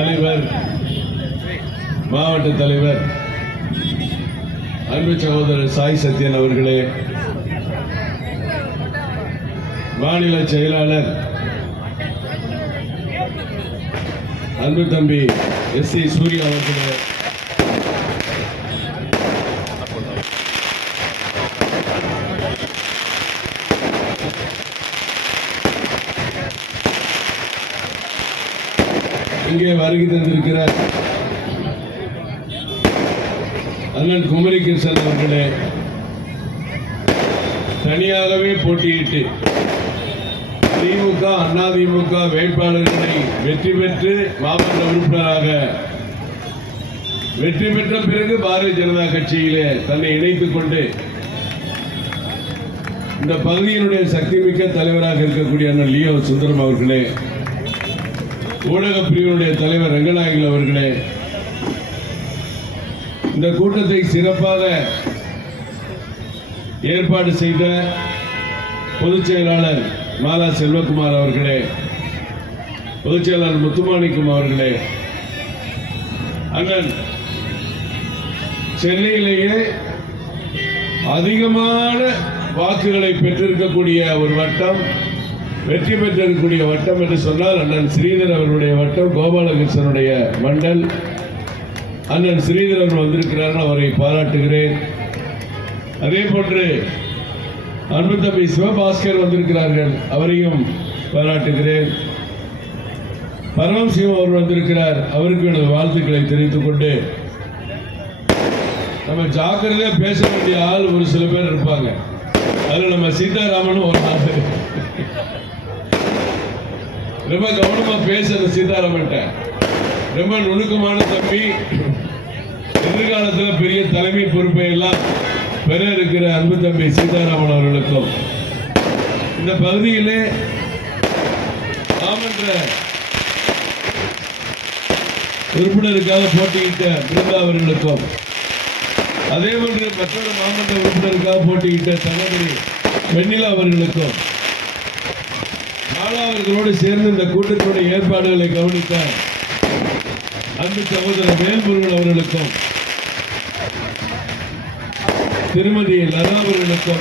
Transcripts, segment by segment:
தலைவர், மாவட்ட தலைவர் அன்பு சகோதரர் சாய் சத்யன் அவர்களே, மாநில செயலாளர் அன்பு தம்பி எஸ்.சி. சூர்யா அவர்களே, இங்கே வருகை தந்திருக்கிற அண்ணன் குமரி கிருஷ்ணன் அவர்களே, தனியாகவே போட்டியிட்டு திமுக அதிமுக வேட்பாளர்களை வெற்றி பெற்று மாவட்ட உறுப்பினராக வெற்றி பெற்ற பிறகு பாரதிய ஜனதா கட்சியிலே தன்னை இணைத்துக் கொண்டு இந்த பகுதியினுடைய சக்தி மிக்க தலைவராக இருக்கக்கூடிய அண்ணன் லியோ சுந்தரம் அவர்களே, ஊடக பிரிவினுடைய தலைவர் ரங்கநாயகன் அவர்களே, இந்த கூட்டத்தை சிறப்பாக ஏற்பாடு செய்த பொதுச் செயலாளர் மாலா செல்வகுமார் அவர்களே, பொதுச் செயலாளர் முத்துமாணிக்கம் அவர்களே, அண்ணன் சென்னையிலேயே அதிகமான வாக்குகளை பெற்றிருக்கக்கூடிய ஒரு வட்டம், வெற்றி பெற்றிருக்கக்கூடிய வட்டம் என்று சொன்னால் அண்ணன் ஸ்ரீதர் அவர்களுடைய வட்டம், கோபாலகிருஷ்ணனுடைய மண்டல். அண்ணன் ஸ்ரீதர் அவர்கள் வந்திருக்கிறார்கள், அவரை பாராட்டுகிறேன். அதே போன்று அன்பு தம்பி சிவபாஸ்கர் வந்திருக்கிறார்கள், அவரையும் பாராட்டுகிறேன். பரமசிவம் அவர் வந்திருக்கிறார், அவருக்கு எனது வாழ்த்துக்களை தெரிவித்துக் கொண்டு, நம்ம ஜாக்கிரதையா பேச வேண்டிய ஆள் ஒரு சில பேர் இருப்பாங்க. அதுல நம்ம சீதாராமனும் ஒரு ஆள். ரொம்ப கவனமா பேசணும் சீதாராமன், ரொம்ப நுணுக்கமான தம்பி. எதிர்காலத்தில் பெரிய தலைமை பொறுப்பை எல்லாம் பெற இருக்கிற அன்பு தம்பி சீதாராமன் அவர்களுக்கும், இந்த பகுதியிலே மாமன்ற உறுப்பினருக்காக போட்டியிட்ட பிருந்தா அவர்களுக்கும், அதே போன்று மற்றொரு மாமன்ற உறுப்பினருக்காக போட்டியிட்ட சகோதரி வெண்ணிலா அவர்களுக்கும், மாணவர்களோடு சேர்ந்து இந்த கூட்டத்தினுடைய ஏற்பாடுகளை கவனித்த அன்பு சகோதரர் வேல்முருகன் அவர்களுக்கும், திருமதி லதா அவர்களுக்கும்,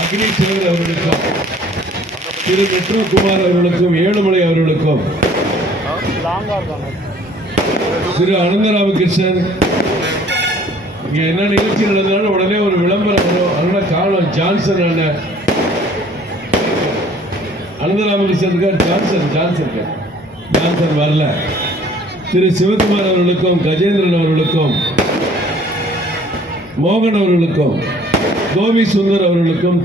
அக்னி சேகர் அவர்களுக்கும், திரு மெட்ரோ குமார் அவர்களுக்கும், ஏழுமலை அவர்களுக்கும், திரு அனந்தராமகிருஷ்ணன், இங்க என்ன நிகழ்ச்சி நடந்தாலும் உடனே ஒரு விளம்பரம் வரும், அதனால காலம் ஜான்சன் அண்ணன் அனந்தராமகிருஷ்ணன் ஜான்சன் வரல. திரு சிவகுமார் அவர்களுக்கும், கஜேந்திரன் அவர்களுக்கும், மோகன் அவர்களுக்கும், கோபி சுந்தர் அவர்களுக்கும்,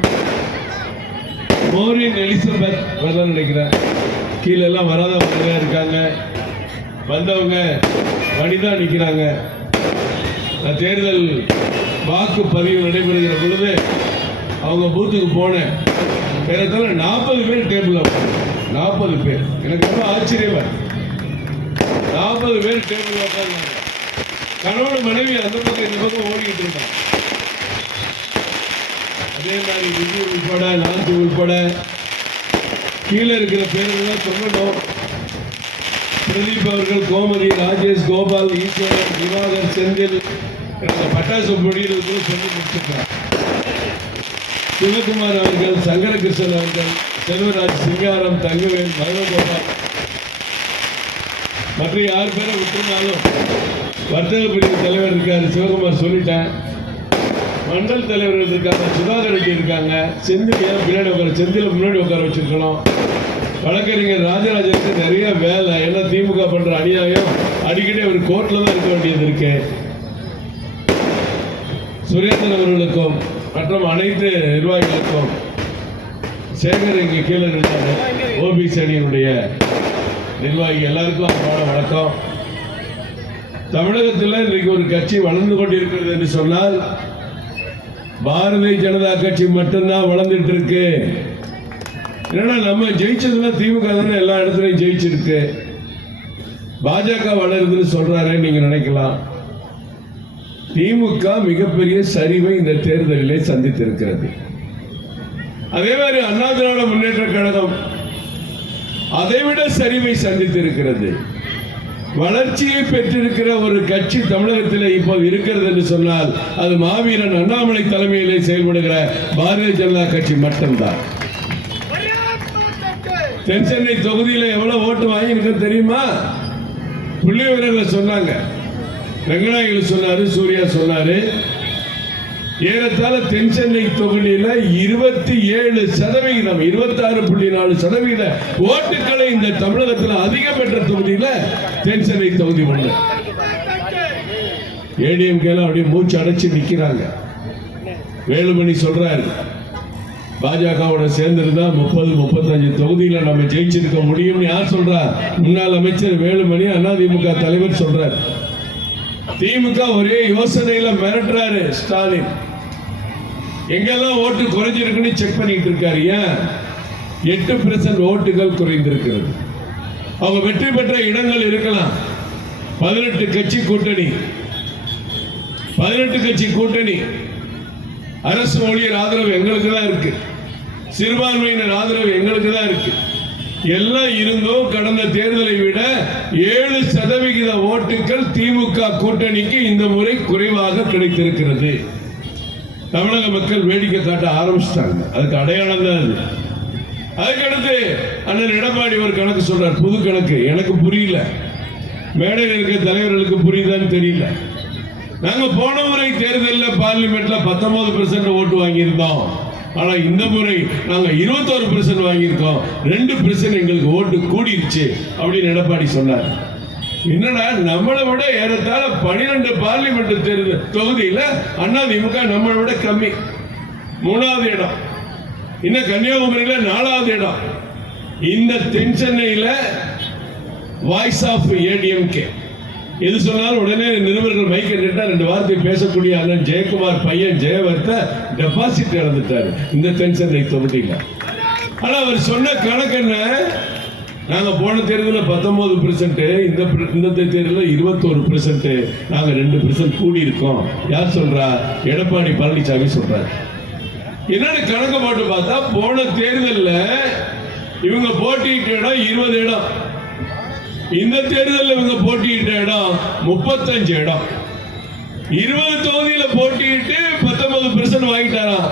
மோரின் எலிசபெத் வரல நினைக்கிறேன். கீழே எல்லாம் வராதவங்க நிறைய இருக்காங்க, வந்தவங்க வடிதான் நிற்கிறாங்க. தேர்தல் வாக்குப்பதிவு நடைபெறுகிற பொழுது அவங்க பூத்துக்கு போனேன். ஏறத்தாழ 40 பேர் டேபிள், 40 பேர். எனக்கு ரொம்ப ஆச்சரியமா, 40 பேர் டேபிள் உட்கார்ந்தாங்க. கணவன் மனைவி அந்த பக்கம் இந்த பக்கம் ஓடிக்கிட்டு இருந்தாங்க. அதே மாதிரி விஜய் உள்பட, நான்கு உள்பட கீழே இருக்கிற பேர்கள் சொல்லணும். பிரதீப் அவர்கள், கோமதி, ராஜேஷ், கோபால், ஈஸ்வரன், திவாகர், செந்தில், பட்டாசு பொடியிலிருந்து சொல்லி முடிச்சிருக்கிறார். சிவகுமார் அவர்கள், சங்கரகிருஷ்ணன் அவர்கள், செல்வராஜ், சிங்காரம், தங்கவேல், மரணகோபால், மற்ற யார் பேரை விட்டுருந்தாலும் வர்த்தக பிரிவு தலைவர் இருக்காரு சிவகுமார் சொல்லிட்டேன். மண்டல் தலைவர்கள் இருக்காங்க, சுதாகர் ரெட்டி இருக்காங்க, செந்தில் பின்னாடி உட்கார, செந்தில் முன்னாடி உட்கார வச்சிருக்கணும். வழக்கறிஞர் ராஜராஜனுக்கு நிறைய வேலை, என்ன திமுக பண்ற அநியாயம், அடிக்கடி அவர் கோர்ட்ல தான் இருக்க வேண்டியது இருக்கு. சுரேந்திரன் அவர்களுக்கும் மற்றும் அனைத்து நிர்வாகிகளுக்கும், சேகர் இங்கே கீழே நின்றாங்க, ஓபிசி அணியினுடைய நிர்வாகி எல்லாருக்கும் அன்பான வணக்கம். தமிழகத்தில் இன்றைக்கு ஒரு கட்சி வளர்ந்து கொண்டிருக்கிறது என்று சொன்னால் பாரதிய ஜனதா கட்சி மட்டும்தான் வளர்ந்துட்டு இருக்கு. ஏன்னா நம்ம ஜெயிச்சதுன்னா திமுக தானே எல்லா இடத்துலையும் ஜெயிச்சிருக்கு. பாஜக வளருதுன்னு சொல்றாரு நீங்க நினைக்கலாம். திமுக மிகப்பெரிய சரிவை இந்த தேர்தலிலே சந்தித்திருக்கிறது. அதே மாதிரி அண்ணா திராவிட முன்னேற்ற கழகம் அதைவிட சரிவை சந்தித்திருக்கிறது. வளர்ச்சியை பெற்றிருக்கிற ஒரு கட்சி தமிழகத்தில் இப்போது இருக்கிறது என்று சொன்னால் அது மாவீரன் அண்ணாமலை தலைமையிலே செயல்படுகிற பாரதிய ஜனதா கட்சி மட்டும்தான். தென் சென்னை தொகுதியில் எவ்வளவு ஓட்டு வாங்கியிருக்க தெரியுமா? புள்ளி விவரங்கள் சொன்னாங்க. ரங்கநாயகன் சொன்னாரு, சூர்யா சொன்னாரு. ஏறத்தாழ தென் சென்னை தொகுதியில 27%, 26.4% ஓட்டுக்களை இந்த தமிழகத்தில் அதிகம் பெற்ற தொகுதியில தென் சென்னை தொகுதி ஒன்று. ஏடிஎம்கே அப்படியே மூச்சு அடைச்சு நிக்கிறாங்க. வேலுமணி சொல்றாரு, பாஜகவோட சேர்ந்திருந்தா 30-35 தொகுதியில நம்ம ஜெயிச்சிருக்க முடியும்னு யார் சொல்றா? முன்னாள் அமைச்சர் வேலுமணி, அதிமுக தலைவர் சொல்றார். திமுக ஒரே யோசனையில மிரட்டுறாரு ஸ்டாலின். எங்கெல்லாம் ஓட்டு குறைஞ்சிருக்குன்னு செக் பண்ணிட்டு இருக்காரு. ஏன் 8% ஓட்டுகள் குறைந்திருக்கிறது. அவங்க வெற்றி பெற்ற இடங்கள் இருக்கலாம். 18 கட்சி கூட்டணி, 18 கட்சி கூட்டணி. அரசு ஊழியர் ஆதரவு எங்களுக்கு தான் இருக்கு, சிறுபான்மையினர் ஆதரவு எங்களுக்கு தான் இருக்கு. எல்லாம் இருந்தும் கடந்த தேர்தலை விட 7% ஓட்டுகள் திமுக கூட்டணிக்கு இந்த முறை குறைவாக கிடைத்திருக்கிறது. தமிழக மக்கள் வேடிக்கை காட்ட ஆரம்பிச்சிட்டாங்க. அதுக்கு அடையாளம் தான் அது. அதுக்கடுத்து அண்ணன் எடப்பாடி ஒரு கணக்கு சொல்றார், புது கணக்கு. எனக்கு புரியல, மேடையில் இருக்க தலைவர்களுக்கு புரியுதான்னு தெரியல. நாங்க போன முறை தேர்தலில் பார்லிமெண்ட்ல 19% ஓட்டு வாங்கியிருந்தோம். ஆனா இந்த முறை நாங்க 21% வாங்கியிருக்கோம். 2% எங்களுக்கு ஓட்டு கூடிருச்சு அப்படின்னு எடப்பாடி சொன்னார். என்னடா, நம்மளை விட ஏறத்தாழ 12 பார்லிமெண்ட் தேர்தல் தொகுதியில அதிமுக நம்மளை விட கம்மி, 3வது இடம். இன்னும் கன்னியாகுமரியில 4வது இடம். இந்த தென் சென்னையில வாய்ஸ் ஆஃப் ஏடிஎம்கே எது சொன்னாலும் உடனே நிருபர்கள் மைக்க நிட்டா 2 வார்த்தை பேசக்கூடிய அண்ணன் ஜெயக்குமார் பையன் ஜெயவர்த்த டெபாசிட் இழந்துட்டாரு இந்த தென் சென்னை தொகுதியில. ஆனா அவர் சொன்ன கணக்கு என்ன? நாங்க போன தேர்தலில் 19%, இந்த தேர்தலில் 21%, நாங்க 2% கூடி இருக்கோம். யார் சொல்றா? எடப்பாடி பழனிசாமி சொல்றாரு. என்னன்னு கணக்கு போட்டு பார்த்தா போன தேர்தலில் இவங்க போட்டியிட்ட இடம் 20 இடம், இந்த தேர்தலில் இவங்க போட்டியிட்ட இடம் 35 இடம். 20 தொகுதியில போட்டியிட்டு 19% வாங்கிட்டாராம்.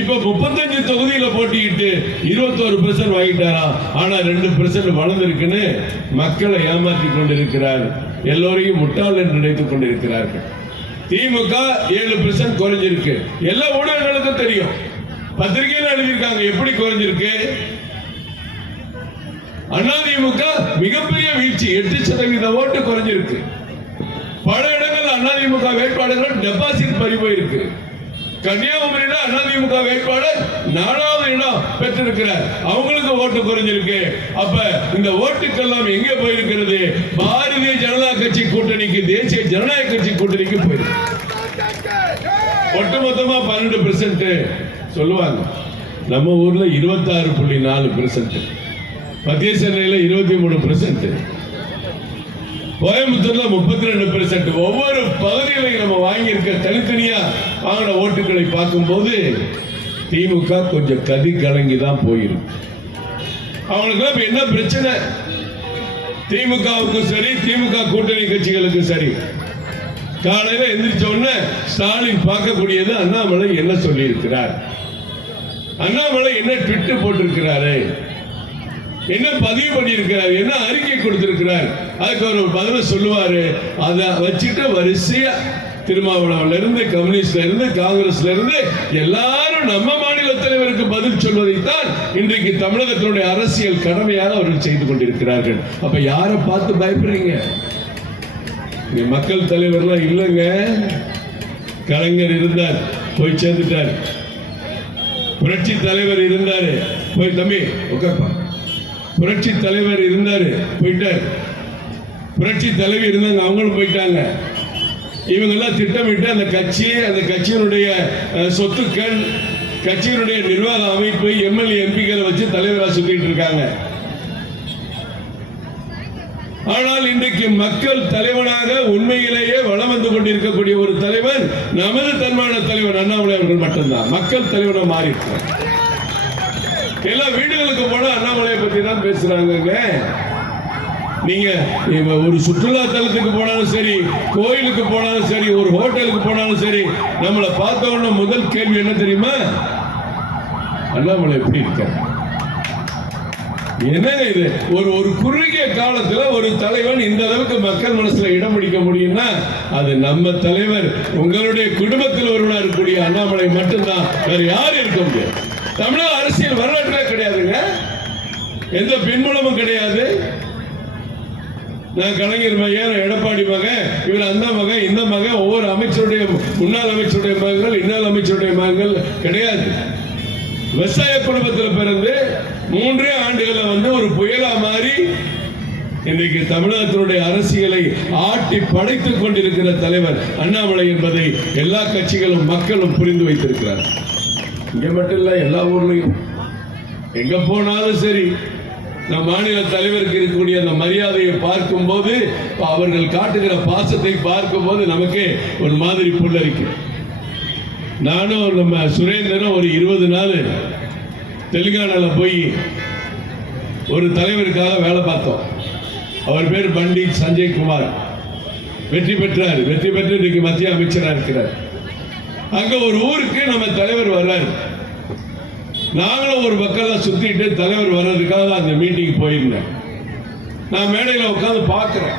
இப்ப 35 தொகுதியில போட்டியிட்டு 21% வாங்கிட்டாராம். ஆனா 2% வளர்ந்திருக்குன்னு மக்களை ஏமாற்றி கொண்டிருக்கிறார். எல்லோரையும் முட்டாள் என்று நினைத்துக் கொண்டிருக்கிறார்கள். திமுக 7% குறைஞ்சிருக்கு. எல்லா ஊடகங்களுக்கும் தெரியும், பத்திரிகையில எழுதியிருக்காங்க எப்படி குறைஞ்சிருக்கு. அதிமுக மிகப்பெரிய வீழ்ச்சி, 8% ஓட்டு குறைஞ்சிருக்கு. பல இடங்கள் அதிமுக வேட்பாளர்கள் டெபாசிட் பறி போயிருக்கு. கன்னியாகுமரியில அதிமுக வேட்பாளர் 4வது இடம் பெற்றிருக்கிறார், அவங்களுக்கு ஓட்டு குறைஞ்சிருக்கு. அப்ப இந்த ஓட்டுக்கெல்லாம் எங்க போயிருக்கிறது? பாரதிய ஜனதா கட்சி கூட்டணிக்கு, தேசிய ஜனநாயக கட்சி கூட்டணிக்கு போயிருக்கு. ஒட்டுமொத்தமா 12% சொல்லுவாங்க. நம்ம ஊர்ல 26.4%, மத்திய சென்னையில 23%, கோயம்புத்தூர்ல 32%. ஒவ்வொரு பகுதியிலையும் நம்ம வாங்கியிருக்க தனித்தனியா வாங்கின ஓட்டுகளை பார்க்கும் போது திமுக கொஞ்சம் கதி கலங்கி தான் போயிருக்கு. அவங்களுக்கு என்ன பிரச்சனை? திமுகவுக்கும் சரி, திமுக கூட்டணி கட்சிகளுக்கும் சரி, காலையில எந்திரிச்ச உடனே ஸ்டாலின் பார்க்கக்கூடியது அண்ணாமலை என்ன சொல்லி இருக்கிறார், அண்ணாமலை என்ன ட்விட் போட்டிருக்கிறாரு, என்ன பதிவு பண்ணியிருக்கிறார், என்ன அறிக்கை கொடுத்திருக்கிறார், அதுக்கு ஒரு பதில சொல்லுவாரு. அதை வச்சுட்டு வரிசையா திருமாவளவன்ல இருந்து, கம்யூனிஸ்ட்ல இருந்து, காங்கிரஸ்ல இருந்து எல்லாரும் நம்ம மாநில தலைவருக்கு பதில் சொல்வதைத்தான் இன்றைக்கு தமிழகத்தினுடைய அரசியல் கடமையாக அவர்கள் செய்து கொண்டிருக்கிறார்கள். அப்ப யாரை பார்த்து பயப்படுறீங்க? மக்கள் தலைவர்லாம் இல்லைங்க. கலைஞர் இருந்தார், போய் சேர்ந்துட்டார். புரட்சி தலைவர் இருந்தாரு, போய் தம்பி உட்கார்ப்பா. புரட்சி தலைவர் இருந்தாரு, போயிட்டார். புரட்சி தலைவி இருந்தாங்க, அவங்களும் போயிட்டாங்க. இவங்க எல்லாம் திட்டமிட்டு அந்த கட்சி, அந்த கட்சியினுடைய சொத்துக்கள், கட்சியினுடைய நிர்வாக அமைப்பு, எம்எல்ஏ எம்பிக்களை வச்சு தலைவராக சுத்திட்டு இருக்காங்க. ஆனால் இன்றைக்கு மக்கள் தலைவனாக உண்மையிலேயே வளம் வந்து கொண்டிருக்கக்கூடிய ஒரு தலைவன் நமது தன்மான தலைவர் அண்ணாமலை அவர்கள் மட்டும்தான். மக்கள் தலைவனை மாறி இருக்காங்க. எல்லா வீடுகளுக்கு போனா அண்ணாமலையை பத்தி தான் பேசுறாங்க. நீங்க ஒரு சுற்றுலா தலத்துக்கு போனாலும் சரி, கோயிலுக்கு போனாலும் சரி, ஒரு ஹோட்டலுக்கு போனாலும் சரி, நம்மளை பார்த்த உடனே முதல் கேள்வி என்ன தெரியுமா? அண்ணாமலை எப்படி இருக்க? என்ன இது? ஒரு குறுகிய காலத்துல ஒரு தலைவன் இந்த அளவுக்கு மக்கள் மனசுல இடம் பிடிக்க முடியும்னா அது நம்ம தலைவர், உங்களுடைய குடும்பத்தில் ஒருவனா இருக்கக்கூடிய அண்ணாமலை மட்டும்தான். வேற யாரும் இருக்க முடியாது. தமிழக அரசியல் வரலாற்றுல கிடையாதுங்க, எந்த பின்புலமும் கிடையாது. நான் கலைஞர் மகன், எடப்பாடி மகன், இவர் அந்த மகன், இந்த மகன், ஒவ்வொரு அமைச்சருடைய முன்னாள் அமைச்சருடைய மகன்கள், இன்னாள் அமைச்சருடைய மகன்கள் கிடையாது. விவசாய குடும்பத்தில் பிறந்து 3 ஆண்டுகள்ல ஒரு புயலா மாறி இன்றைக்கு தமிழகத்தினுடைய அரசியலை ஆட்டி படைத்துக் கொண்டிருக்கிற தலைவர் அண்ணாமலை என்பதை எல்லா கட்சிகளும் மக்களும் புரிந்து வைத்திருக்கிறார். இங்க மட்டும் இல்ல, எல்லா ஊர்லயும் எங்க போனாலும் சரி, நம் மாநில தலைவருக்கு இருக்கக்கூடிய அந்த மரியாதையை பார்க்கும் போது, அவர்கள் காட்டுகிற பாசத்தை பார்க்கும் போது நமக்கே ஒரு மாதிரி புல்லரிக்கு. நானும் நம்ம சுரேந்திரன் ஒரு 20 நாள் தெலுங்கானால போய் ஒரு தலைவருக்காக வேலை பார்த்தோம். அவர் பேர் பண்டிட் சஞ்சய் குமார். வெற்றி பெற்றார். வெற்றி பெற்று இன்னைக்கு மத்திய அமைச்சராக இருக்கிறார். அங்க ஒரு ஊருக்கு நம்ம தலைவர் வர்றாரு. நாங்களும் ஒரு பக்கம் சுத்திட்டு தலைவர் வர்றதுக்காக அந்த மீட்டிங் போயிருந்தேன். நான் மேடையில் உட்காந்து பார்க்கிறேன்.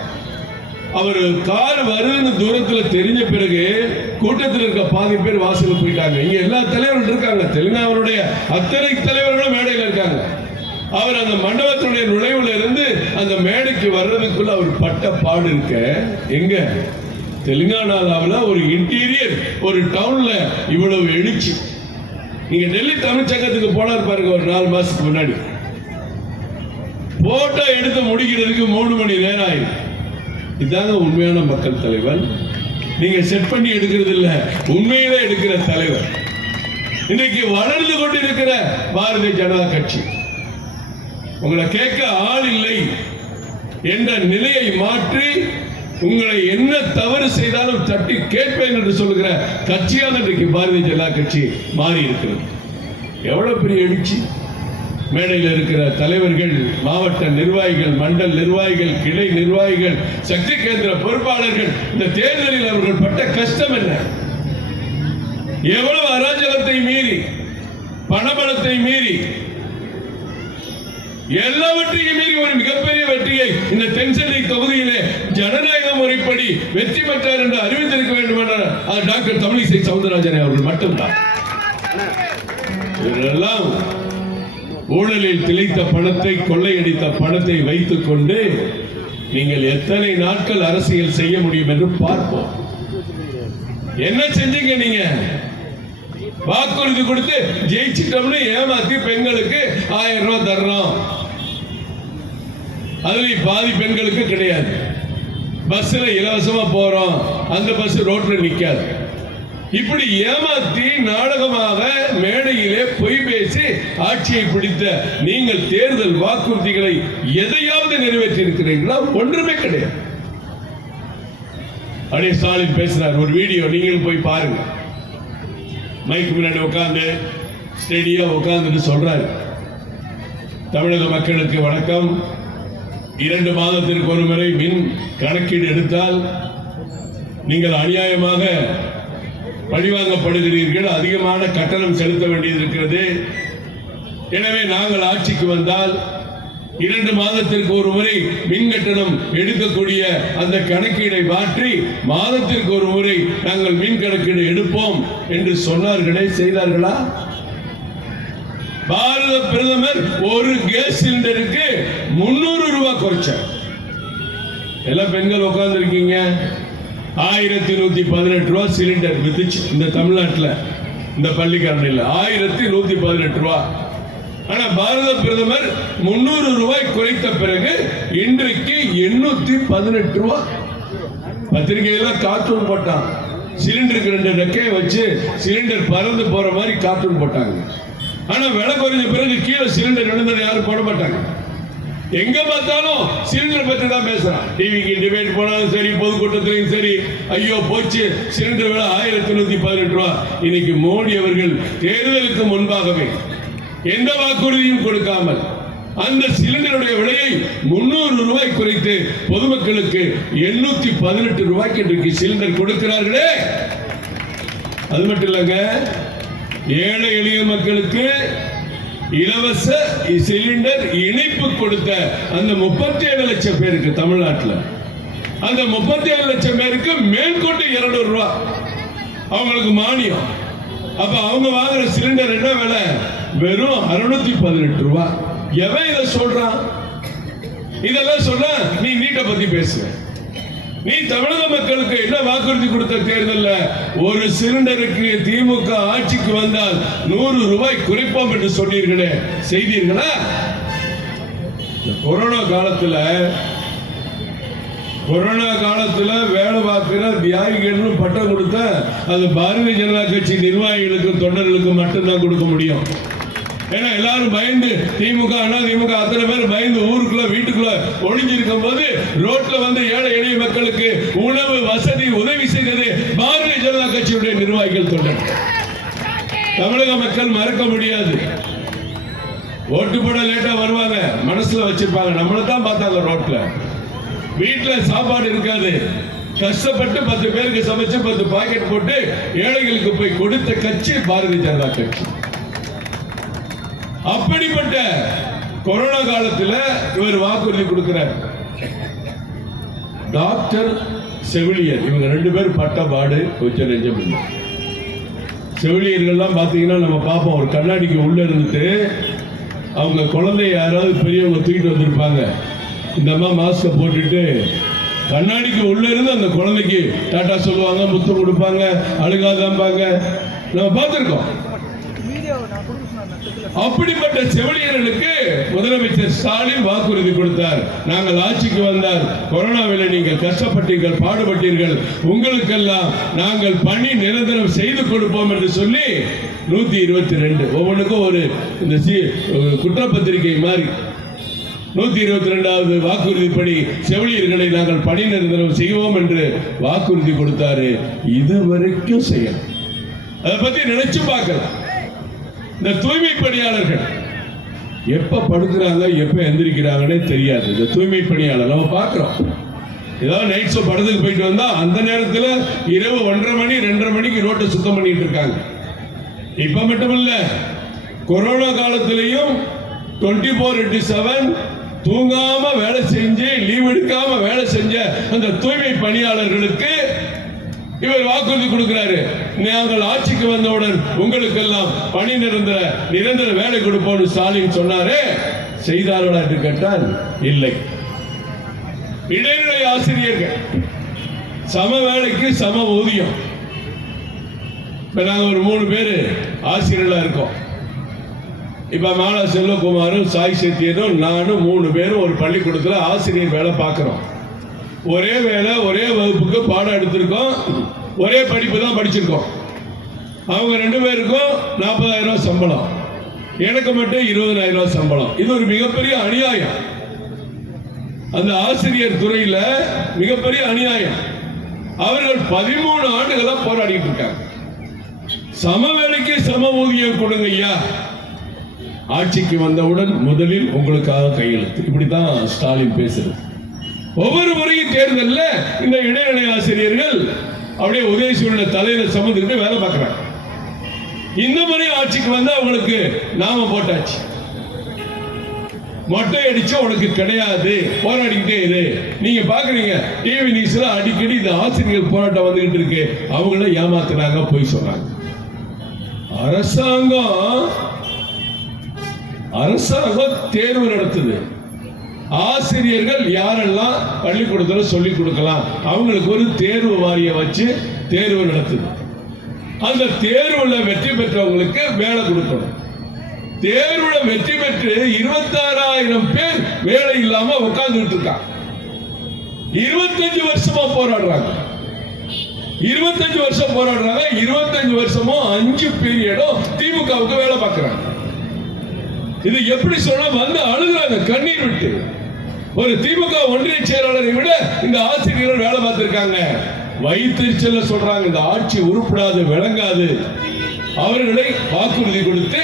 அவர் கார் வருதுன்னு தூரத்தில் தெரிஞ்ச பிறகு கூட்டத்தில் இருக்க பாதி பேர் வாசல் போயிட்டாங்க. இங்க எல்லா தலைவர்கள் இருக்காங்க, தெலுங்கானாவுடைய அத்தனை தலைவர்களும் மேடையில் இருக்காங்க. அவர் அந்த மண்டபத்தினுடைய நுழைவுல இருந்து அந்த மேடைக்கு வர்றதுக்குள்ள அவர் பட்ட பாடு இருக்க. எங்க தெலுங்கானாவில் ஒரு இன்டீரியர் ஒரு டவுன்ல இவ்வளவு எழுச்சி. நீங்க டெல்லி தமிழ்ச்சங்கத்துக்கு போனார் பாருங்க, ஒரு 4 மாசத்துக்கு முன்னாடி போட்டோ எடுத்து முடிக்கிறதுக்கு 3 மணி நேரம் ஆயிடுச்சு. இதாங்க உண்மையான மக்கள் தலைவர். நீங்க செட் பண்ணி எடுக்கிறது இல்ல, உண்மையிலே எடுக்கிற தலைவர். இன்னைக்கு வளர்ந்து கொண்டிருக்கிற பாரதிய ஜனதா கட்சி உங்களை கேட்க ஆள் இல்லை என்ற நிலையை மாற்றி, உங்களை என்ன தவறு செய்தாலும் தட்டி கேட்பேன் என்று சொல்லுகிற கட்சியாக இன்றைக்கு பாரதிய ஜனதா கட்சி மாறி இருக்கிறது. எவ்வளவு பெரிய எழுச்சி! மேடையில் இருக்கிற தலைவர்கள், மாவட்ட நிர்வாகிகள், மண்டல் நிர்வாகிகள், கிளை நிர்வாகிகள், சக்தி கேந்திர பொறுப்பாளர்கள், இந்த தேர்தலில் அவர்கள் பட்ட கஷ்டம் என்ன? எவ்வளவு அராஜகத்தை மீறி, பணபலத்தை மீறி, எல்லாவற்றையும் மீறி ஒரு மிகப்பெரிய வெற்றியை இந்த தென்சென்னை தொகுதியிலே ஜனநாயக முறைப்படி வெற்றி பெற்றார் என்று அறிவித்திருக்க வேண்டும் என்ற டாக்டர் தமிழிசை சவுந்தரராஜன் அவர்கள் மட்டும்தான். இவரெல்லாம் ஊழலில் திளைத்த பணத்தை, கொள்ளையடித்த பணத்தை வைத்துக் கொண்டு நீங்கள் எத்தனை நாட்கள் அரசியல் செய்ய முடியும் என்று பார்ப்போம். என்ன செஞ்சீங்க? நீங்க வாக்குறுதி கொடுத்து ஜெயிச்சிட்டோம்னு ஏமாத்தி பெண்களுக்கு 1000 ரூபாய் தர்றோம். அதுல பாதி பெண்களுக்கு கிடையாது. பஸ்ல இலவசமா போறோம், அந்த பஸ் ரோட்ல நிக்காது. இப்படி ஏமாத்தி நாடகமாக மேடையிலே பொய் பேசி ஆட்சியை பிடித்த நீங்கள் தேர்தல் வாக்குறுதிகளை எதையாவது நிறைவேற்றி இருக்கிறீர்களா? ஒன்றுமே கிடையாது. அப்படியே ஸ்டாலின் பேசுறார், ஒரு வீடியோ நீங்கள் போய் பாருங்க. மைக்கு முன்னாடி உட்கார்ந்து ஸ்டெடியா உட்கார்ந்து சொல்றாரு, தமிழக மக்களுக்கு வணக்கம். 2 மாதத்திற்கு ஒரு முறை மின் கணக்கீடு எடுத்தால் நீங்கள் அநியாயமாக பழிவாங்கப்படுகிறீர்கள், அதிகமான கட்டணம் செலுத்த வேண்டியது இருக்கிறது. எனவே நாங்கள் ஆட்சிக்கு வந்தால் 2 மாதத்திற்கு ஒரு முறை மின் கட்டணம் எடுக்கக்கூடிய அந்த கணக்கீடை மாற்றி மாதத்திற்கு ஒரு முறை நாங்கள் மின் கணக்கீடு எடுப்போம் என்று சொன்னார்களே, செய்தார்களா? பாரத பிரதமர் ஒரு கேஸ் சிலிண்டருக்கு 300 ரூபாய் குறைச்சார். எல்லா பெண்கள் உட்கார்ந்து இருக்கீங்க. 1118 ரூபாய் சிலிண்டர் வித்துச்சு இந்த தமிழ்நாட்டில், இந்த பள்ளிக்கரணையில் 1118 ரூபாய். ஆனா பாரத பிரதமர் 300 ரூபாய் குறைத்த பிறகு இன்றைக்கு 818 ரூபாய். பத்திரிகையில கார்ட்டூன் போட்டான், சிலிண்டருக்கு 2 ரெக்கையை வச்சு சிலிண்டர் பறந்து போற மாதிரி கார்ட்டூன் போட்டாங்க. ஆனா விலை குறைஞ்ச பிறகு கீழே சிலிண்டர் விழுந்தது யாரும் போட மாட்டாங்க. எங்க பார்த்தாலும் சிலிண்டர் பற்றி தான் பேசுறான். டிவிக்கு டிபேட் போனாலும் சரி, பொதுக்கூட்டத்திலையும் சரி, ஐயோ போச்சு சிலிண்டர் விலை 1118 ரூபாய். இன்னைக்கு மோடி அவர்கள் தேர்தலுக்கு முன்பாகவே எந்த வாக்குறுதியும் கொடுக்காமல் அந்த சிலிண்டருடைய விலையை 300 ரூபாய் குறைத்து பொதுமக்களுக்கு 818 ரூபாய்க்கு இன்றைக்கு சிலிண்டர் கொடுக்கிறார்களே. அது மட்டும் இல்லங்க, ஏழை எளிய மக்களுக்கு இலவச சிலிண்டர் இணைப்பு கொடுத்த அந்த 37 லட்சம் பேருக்கு தமிழ்நாட்டில், அந்த 37 லட்சம் பேருக்கு மேற்கொண்டு 200 ரூபாய் அவங்களுக்கு மானியம். அப்ப அவங்க வாங்குற சிலிண்டர் என்ன விலை? வெறும் 618 ரூபாய். எவன் இதை சொல்றான்? இதெல்லாம் சொன்னா நீ நீட்டை பத்தி பேசுற. நீ தமிழக மக்களுக்கு என்ன வாக்குறுதி கொடுத்த தேர்தலில்? ஒரு சிலிண்டருக்கு திமுக ஆட்சிக்கு வந்தால் 100 ரூபாய் குறைப்போம் என்று சொன்னீர்களே, செய்தீர்களா? கொரோனா காலத்துல வேலை பார்க்கிற தியாகிகள் பட்டம் கொடுத்த அது பாரதிய ஜனதா கட்சி நிர்வாகிகளுக்கும் தொண்டர்களுக்கும் மட்டும்தான் கொடுக்க முடியும். ஏன்னா எல்லாரும் பயந்து, திமுக திமுக அத்தனை பேர் பயந்து ஊருக்குள்ள வீட்டுக்குள்ள ஒளிஞ்சிருக்கும் போது ரோட்ல வந்து ஏழை எளிய மக்களுக்கு உணவு வசதி உதவி செய்தது பாரதிய ஜனதா கட்சியுடைய நிர்வாகிகள் தொண்டர்கள். தமிழக மக்கள் மறக்க முடியாது. ஓட்டு போட லேட்டா வருவாங்க, மனசுல வச்சிருப்பாங்க, நம்மளை தான் பார்த்தாங்க ரோட்ல. வீட்டுல சாப்பாடு இருக்காது, கஷ்டப்பட்டு 10 பேருக்கு சமைச்சு 10 பாக்கெட் போட்டு ஏழைகளுக்கு போய் கொடுத்த கட்சி பாரதிய ஜனதா கட்சி. அப்படிப்பட்ட கொரோனா காலத்தில் இவர் வாக்குறுதி கொடுக்கிறார். டாக்டர் செவிலியர் இவங்க 2 பேர் பட்ட பாடு கொஞ்சம் நெஞ்சம் இல்லை. செவிலியர்கள்லாம் பார்த்தீங்கன்னா நம்ம பார்ப்போம், ஒரு கண்ணாடிக்கு உள்ள இருந்துட்டு அவங்க குழந்தைய யாராவது பெரியவங்க தூக்கிட்டு வந்திருப்பாங்க. இந்த அம்மா மாஸ்கை போட்டுட்டு கண்ணாடிக்கு உள்ள இருந்து அந்த குழந்தைக்கு டாட்டா சொல்லுவாங்க, முத்தம் கொடுப்பாங்க, அழுகாதாம்பாங்க, நம்ம பார்த்துருக்கோம். அப்படிப்பட்ட செவிலியர்களுக்கு முதலமைச்சர் ஸ்டாலின் வாக்குறுதி கொடுத்தார். நாங்கள் ஆட்சிக்கு வந்தால் கொரோனாவில் நீங்கள் கஷ்டப்பட்டீர்கள், பாடுபட்டீர்கள், உங்களுக்கெல்லாம் நாங்கள் பணி நிரந்தரம் செய்து கொடுப்போம் என்று சொல்லி 122 ஒவ்வொன்றுக்கும் ஒரு இந்த குற்றப்பத்திரிகை மாதிரி 122வது வாக்குறுதிப்படி செவிலியர்களை நாங்கள் பணி நிரந்தரம் செய்வோம் என்று வாக்குறுதி கொடுத்தாரு. இதுவரைக்கும் செய்யலாம். அதை பத்தி நினைச்சு பார்க்கலாம். இந்த தூய்மை பணியாளர்கள் எப்ப படுக்கிறாங்க எப்ப எந்திரிக்கிறாங்கன்னே தெரியாது. இந்த தூய்மை பணியாளர் நம்ம பார்க்கிறோம், ஏதாவது நைட் ஷோ படத்துக்கு போயிட்டு வந்தா அந்த நேரத்தில் இரவு 1:30 மணி 2:30 மணிக்கு ரோட்டை சுத்தம் பண்ணிட்டு இருக்காங்க. இப்ப மட்டுமல்ல, கொரோனா காலத்திலையும் 24/7 தூங்காம வேலை செஞ்சு லீவ் எடுக்காம வேலை செஞ்ச அந்த தூய்மை பணியாளர்களுக்கு இவர் வாக்குறுதி கொடுக்கிறாரு. நாங்கள் ஆட்சிக்கு வந்தவுடன் உங்களுக்கெல்லாம் பணி நிரந்தர வேலை கொடுப்போம் ஸ்டாலின் சொன்னாரே, செய்தார்களா என்று கேட்டால் இல்லை. இடைநிலை ஆசிரியர்கள் சம வேலைக்கு சம ஊதியம். இப்ப நாங்க ஒரு 3 பேர் ஆசிரியர்களா இருக்கோம். இப்ப மாலா செல்வகுமாரும் சாய் செட்டியரும் நானும் 3 பேரும் ஒரு பள்ளிக்கூடத்துல ஆசிரியர் வேலை பார்க்கிறோம். ஒரே வேலை, ஒரே வகுப்புக்கு பாடம் எடுத்திருக்கோம், ஒரே படிப்பு தான் படிச்சிருக்கோம். அவங்க 2 பேருக்கும் 40,000 சம்பளம், எனக்கு மட்டும் 20,000 சம்பளம். இது ஒரு மிகப்பெரிய அநியாயம். அந்த ஆசிரியர் துறையில மிகப்பெரிய அநியாயம். அவர்கள் 13 ஆண்டுகளா போராடிட்டு இருக்காங்க. சம வேலைக்கு சம ஊதியம் கொடுங்க ஐயா. ஆட்சிக்கு வந்தவுடன் முதலில் உங்களுக்காக கையெழுத்து. இப்படித்தான் ஸ்டாலின் பேசுறது. ஒவ்வொரு முறையும் தேர்தலில் இந்த இடைநிலை ஆசிரியர்கள் அப்படியே உதயசூரனை தலையில சுமந்துக்கிட்டு வேலை பார்க்கிறாங்க. இந்த முறை ஆட்சிக்கு வந்து அவங்களுக்கு நாம போட்டாச்சு, மொட்டை அடிச்சு உனக்கு கிடையாது, போராடிக்கிட்டே இரு. நீங்க பாக்குறீங்க டிவி நியூஸ்ல அடிக்கடி இந்த ஆசிரியர்கள் போராட்டம் வந்துகிட்டு இருக்கு. அவங்கள ஏமாத்துறாங்க, போய் சொன்னாங்க. அரசாங்கம் தேர்வு நடத்துது. ஆசிரியர்கள் யாரெல்லாம் பள்ளிக்கூடத்தில் சொல்லிக் கொடுக்கலாம் அவங்களுக்கு ஒரு தேர்வு வாரியம் வச்சு தேர்வு நடத்துது. அந்த தேர்வுல வெற்றி பெற்றவங்களுக்கு வேலை கொடுக்கணும். தேர்வுல வெற்றி பெற்று 26,000 பேர் வேலை இல்லாம உட்கார்ந்துட்டு இருக்காங்க. 25 வருஷமா போராடுறாங்க. 25 வருஷம் போராடுறாங்க. 25 வருஷமும் 5 பீரியடும் திமுகவுக்கு வேலை பார்க்கிறாங்க. இது எப்படி சொன்னா வந்து அழுகுறாங்க கண்ணீர் விட்டு. ஒரு திமுக ஒன்றிய செயலாளரை விட இந்த ஆசிரியர்கள் வேலை பார்த்திருக்காங்க. வயிற்றுச்சல்ல சொல்றாங்க, இந்த ஆட்சி உருப்படாது, விளங்காது. அவர்களை வாக்குறுதி கொடுத்து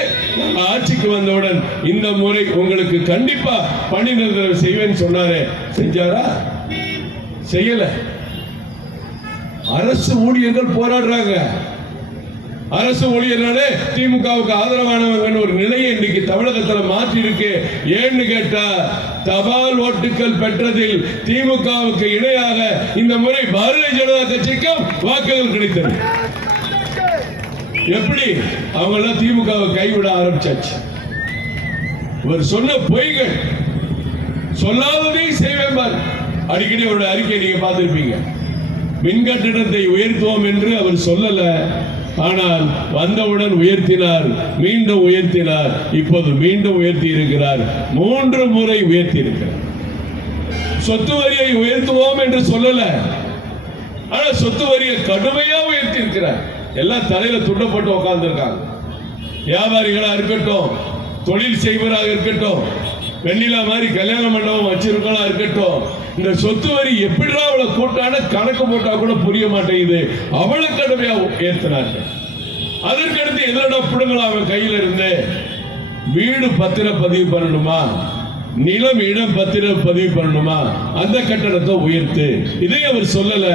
ஆட்சிக்கு வந்தவுடன் இந்த முறை உங்களுக்கு கண்டிப்பா பணி நிரந்தரம் செய்வேன்னு சொன்னாரு. செஞ்சாரா? செய்யல. அரசு ஊழியர்கள் போராடுறாங்க. அரசு ஊழியர்களே திமுகவுக்கு ஆதரவானவங்க ஒரு நிலையை இன்னைக்கு தமிழகத்தில் மாற்றி இருக்கு. ஏன்னு கேட்டா, தபால் ஓட்டுகள் பெற்றதில் திமுகவுக்கு இணையாக இந்த முறை பாரதிய ஜனதா கட்சிக்கும் வாக்குகள் கிடைத்தது. எப்படி? அவங்க எல்லாம் திமுகவை கைவிட ஆரம்பிச்சாச்சு. இவர் சொன்ன பொய்கள், சொல்லாததையும் செய்வேன் பாரு. அடிக்கடி அவருடைய அறிக்கை நீங்க பார்த்திருப்பீங்க. மின் கட்டணத்தை உயர்த்துவோம் என்று அவர் சொல்லல, ஆனால் வந்தவுடன் உயர்த்தினார், மீண்டும் உயர்த்தினார், இப்போது மீண்டும் உயர்த்தி இருக்கிறார். 3 முறை உயர்த்தி இருக்கிறார். சொத்து வரியை உயர்த்துவோம் என்று சொல்லல, ஆனா சொத்து வரியை கடுமையா உயர்த்தி இருக்கிறார். எல்லாம் தலையில துண்டப்பட்டு உட்கார்ந்து இருக்காங்க. வியாபாரிகளா இருக்கட்டும், தொழில் செய்வராக இருக்கட்டும், வெண்ணிலா மாதிரி கல்யாண மண்டபம் வச்சிருக்கலாம் இருக்கட்டும், இந்த சொத்து வரி எப்படிடா அவ்வளவு கூட்டான கணக்கு போட்டா கூட புரிய மாட்டேங்குது. அவ்வளவு கடுமையா ஏற்றினார்கள். அதற்கடுத்து எதோட பிடுங்கலாம் அவன் கையில இருந்து? வீடு பத்திரம் பதிவு பண்ணணுமா, நிலம் இடம் பத்திரம் பதிவு பண்ணணுமா, அந்த கட்டணத்தை உயர்த்து. இதை அவர் சொல்லல,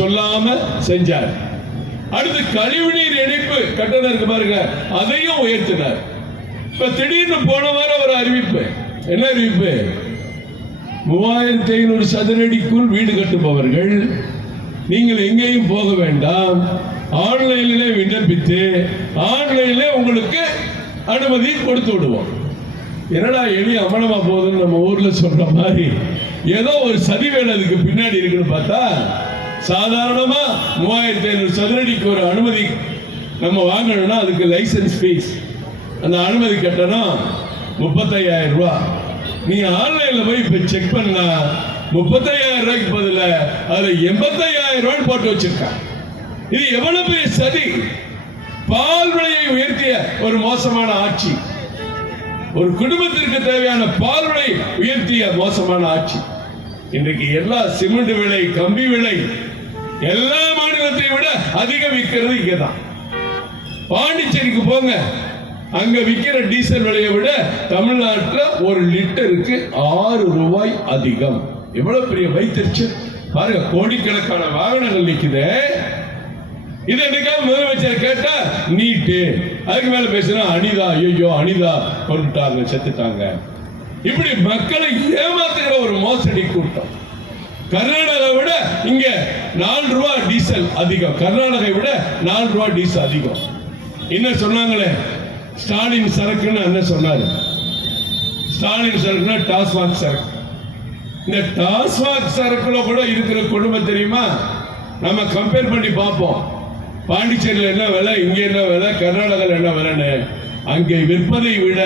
சொல்லாம செஞ்சார். அடுத்து கழிவுநீர் இணைப்பு கட்டணம் இருக்கு பாருங்க, அதையும் உயர்த்தினார். இப்ப திடீர்னு போன வாரம் ஒரு அறிவிப்பு. என்ன அறிவிப்பு? 3500 சதுரடிக்குள் வீடு கட்டுபவர்கள் நீங்கள் எங்கேயும் போக வேண்டாம், ஆன்லைனிலே விண்ணப்பித்து ஆன்லைனிலே உங்களுக்கு அனுமதி கொடுத்து விடுவோம். என்னடா எளி அமனமா போகுதுன்னு நம்ம ஊர்ல சொல்ற மாதிரி ஏதோ ஒரு சதி வேலை அதுக்கு பின்னாடி இருக்குன்னு பார்த்தா, சாதாரணமா 3500 சதுரடிக்கு ஒரு அனுமதி நம்ம வாங்கணும்னா அதுக்கு லைசன்ஸ் ஃபீஸ், அந்த அனுமதி கட்டணம் 35,000 ரூபாய். நீ ஆன்லைன்ல போய் இப்ப செக் பண்ணா 35,000 ரூபாய்க்கு பதில அதுல 85,000 ரூபாய் போட்டு வச்சிருக்கான். இது எவ்வளவு பெரிய சதி! பால் விலையை உயர்த்திய ஒரு மோசமான ஆட்சி, ஒரு குடும்பத்திற்கு தேவையான பால் விலை உயர்த்திய மோசமான ஆட்சி. இன்றைக்கு எல்லா சிமெண்ட் விலை, கம்பி விலை எல்லா மாநிலத்தை விட அதிகம் விற்கிறது இங்கதான். பாண்டிச்சேரிக்கு போங்க, அங்க விற்கிற டீசல் விலையை விட தமிழ்நாட்டில் 1 லிட்டருக்கு 6 ரூபாய் அதிகம். எவ்வளவு பெரிய வைத்தறிச்சல் பாருங்க! கோடிக்கணக்கான வாகனங்கள் நிக்குது. இது என்னைக்காவது முதலமைச்சர் கேட்டா நீட்டு, அதுக்கு மேல பேசினா அனிதா, ஐயோ அனிதா கொண்டுட்டாங்க, செத்துட்டாங்க. இப்படி மக்களை ஏமாத்துகிற ஒரு மோசடி கூட்டம். கர்நாடகாவை விட இங்க 4 ரூபாய் டீசல் அதிகம், கர்நாடகாவை விட 4 ரூபாய் டீசல் அதிகம். என்ன சொன்னாங்களே, ஸ்டாலின் சரக்குன்னு என்ன சொன்னாரு? ஸ்டாலின் சரக்குன்னா டாஸ்மாக் சரக்கு. இந்த டாஸ்மாக் சரக்குல கூட இருக்கிற கொடுமை தெரியுமா? நம்ம கம்பேர் பண்ணி பார்ப்போம். பாண்டிச்சேரியில் என்ன விலை, இங்க என்ன விலை, கர்நாடகாவில் என்ன விலைன்னு. அங்கே விற்பதை விட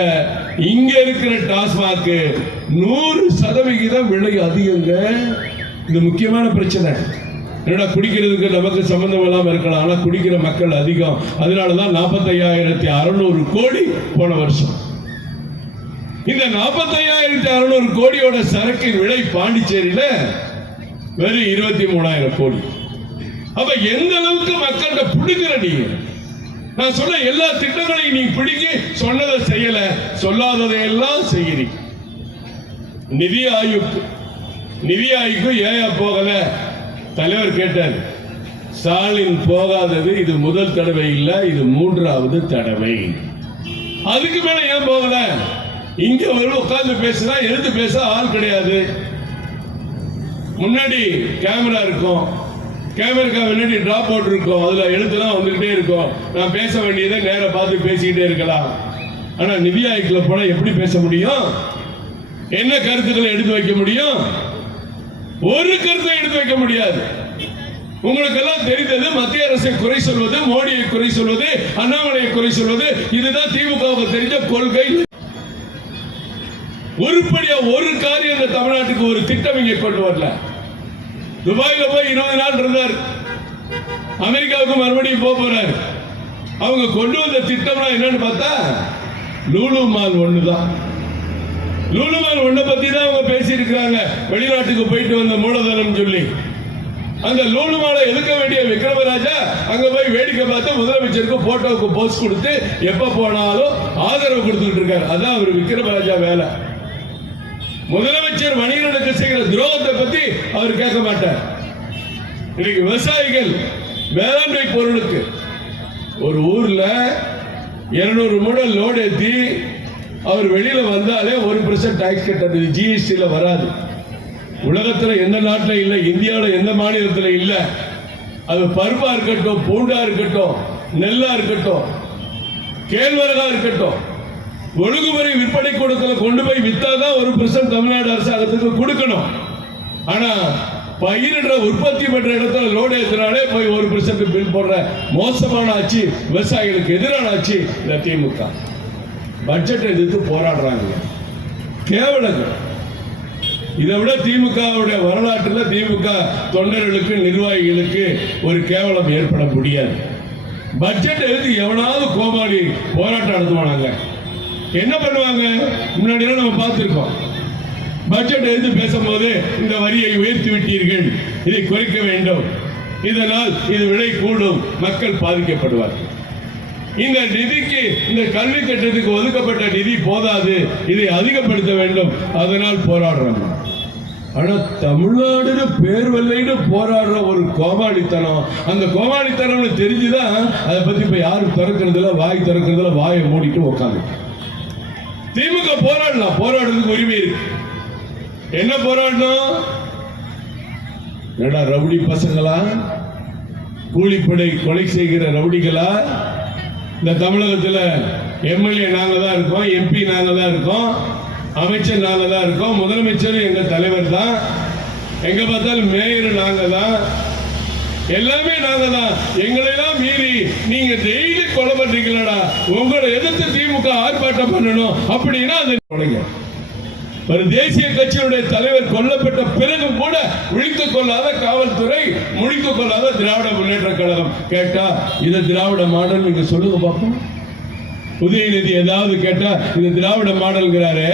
இங்க இருக்கிற டாஸ்மாக் 100% விலை அதிகங்க. இது முக்கியமான பிரச்சனை. என்னடா, குடிக்கிறதுக்கு நமக்கு சம்பந்தம் இல்லாம இருக்கலாம், ஆனா குடிக்கிற மக்கள் அதிகம். அதனாலதான் 45,600 கோடி போன வருஷம். இந்த 45,600 கோடியோட சரக்கின் விலை பாண்டிச்சேரியில வெறும் 23,000 கோடி. அப்ப எந்த அளவுக்கு மக்கள்கிட்ட பிடிக்கிற நீங்க? நான் சொன்ன எல்லா திட்டங்களையும் நீ பிடிக்கி சொன்னதை செய்யல, சொல்லாததை எல்லாம் செய்கிறீங்க. நிதி ஆய்வுக்கு ஏன் போகல? தலைவர் கேட்டார். ஸ்டாலின் போகாதது இது முதல் தடவை இல்ல, இது 3வது தடவை. அதுக்கு மேல ஏன் போகல? இங்க உட்கார்ந்து பேசுனா எழுந்து பேச ஆள் கிடையாது. முன்னாடி கேமரா இருக்கும், கேமராக்கு முன்னாடி டிராப் அவுட் இருக்கும், அதுல எழுத்துலாம் வந்துகிட்டே இருக்கும். நான் பேச வேண்டியதை நேர பார்த்து பேசிக்கிட்டே இருக்கலாம். ஆனா நிதி ஆய்வுல போனா எப்படி பேச முடியும்? என்ன கருத்துக்களை எடுத்து வைக்க முடியும்? ஒரு கருத்தை எடுத்து வைக்க முடியாது. உங்களுக்கு எல்லாம் தெரிந்தது, மத்திய அரசை குறை சொல்வது, மோடியை குறை சொல்வது, அண்ணாமலையை குறை சொல்வது, இதுதான் திமுகவுக்கு தெரிஞ்ச கொள்கை. உருப்படியா ஒரு காரியம் இந்த தமிழ்நாட்டுக்கு ஒரு திட்டம் இங்கே கொண்டு வரல. துபாயில போய் 20 நாள் இருந்தார், அமெரிக்காவுக்கு மறுபடியும் போறார். அவங்க கொண்டு வந்த திட்டம்னா என்னன்னு பார்த்தா லூலு மால் ஒண்ணுதான். லூலு மால் ஒண்ணை பத்தி தான் அவங்க பேசி இருக்கிறாங்க. வெளிநாட்டுக்கு போயிட்டு வந்த மூலதனம் சொல்லி அந்த லூலு மாலை எதுக்க வேண்டிய விக்ரமராஜா அங்க போய் வேடிக்கை பார்த்து முதலமைச்சருக்கு போட்டோவுக்கு போஸ்ட் கொடுத்து எப்ப போனாலும் ஆதரவு கொடுத்துட்டு இருக்காரு. அதான் அவர் விக்ரமராஜா வேலை. முதலமைச்சர் வணிகர்களுக்கு செய்கிற துரோகத்தை பத்தி அவர் கேட்க மாட்டார். இன்னைக்கு விவசாயிகள் வேளாண்மை பொருளுக்கு ஒரு ஊர்ல 200 மூடல் லோடு ஏற்றி அவர் வெளியில வந்தாலே 1% டாக்ஸ் கட்டது. ஜிஎஸ்டில வராது. உலகத்துல எந்த நாட்டில் இல்லை, இந்தியாவில் எந்த மாநிலத்தில் இல்லை. அது பருப்பா இருக்கட்டும், பூண்டா இருக்கட்டும், நெல்லா இருக்கட்டும், கேழ்வரகா இருக்கட்டும், ஒழுங்குமுறை விற்பனை கூடத்தில் கொண்டு போய் வித்தாதான் 1% தமிழ்நாடு அரசாங்கத்துக்கு கொடுக்கணும். ஆனா பயிரிடுற உற்பத்தி பண்ற இடத்துல லோடு ஏற்றினாலே போய் 1% பில் போடுற மோசமான ஆட்சி, விவசாயிகளுக்கு எதிரான ஆட்சி இந்த திமுக. பட்ஜெட்டை எதிர்த்து போராடுறாங்க. கேவலங்கள். இதை விட திமுகவுடைய வரலாற்றில் திமுக தொண்டர்களுக்கு நிர்வாகிகளுக்கு ஒரு கேவலம் ஏற்பட முடியாது. பட்ஜெட் எழுதி எவனாவது கோமாளி போராட்டம் நடத்துவானாங்க. என்ன பண்ணுவாங்க? முன்னாடி நம்ம பார்த்திருக்கோம். பட்ஜெட் எழுதி பேசும்போது இந்த வரியை உயர்த்தி விட்டீர்கள், இதை குறைக்க வேண்டும், இதனால் இது விலை கூடும், மக்கள் பாதிக்கப்படுவார். இந்த நிதிக்கு, இந்த கல்வி கட்டத்துக்கு ஒதுக்கப்பட்ட நிதி போதாது, இதை அதிகப்படுத்த வேண்டும், அதனால் போராடுறாங்க. ஆனா தமிழ்நாடு பேர் வெள்ளைன்னு போராடுற ஒரு கோமாளித்தனம், அந்த கோமாளித்தனம்னு தெரிஞ்சுதான் அதை பத்தி இப்ப யாரும் திறக்கிறதுல, வாய் திறக்கிறதுல வாயை மூடிட்டு உட்காந்து. திமுக போராடலாம், போராடுறதுக்கு உரிமை இருக்கு. என்ன போராடணும்? என்னடா ரவுடி பசங்களா, கூலிப்படை கொலை செய்கிற ரவுடிகளா? இந்த தமிழகத்தில் எம்எல்ஏ நாங்க தான் இருக்கோம், எம்பி நாங்க தான் இருக்கோம், அமைச்சர் நாங்க தான் இருக்கோம், முதலமைச்சர் எங்க தலைவர் தான், எங்க பார்த்தாலும் மேயர் நாங்க தான், எல்லாமே நாங்க தான். எங்களெல்லாம் மீறி நீங்க டெய்லி கொலை பண்றீங்களா? உங்களை எதிர்த்து திமுக ஆர்ப்பாட்டம் பண்ணணும் அப்படின்னா அது ஒரு தேசிய கட்சியுடைய தலைவர் கொல்லப்பட்ட பிறகும் கூட விழித்துக் கொள்ளாத காவல்துறை, முழித்துக் கொள்ளாத திராவிட முன்னேற்ற கழகம். கேட்டா இது திராவிட மாடல் நீங்க சொல்லுங்க பார்ப்போம். உதயநிதி ஏதாவது கேட்டா இது திராவிட மாடல்ங்கிறாரு.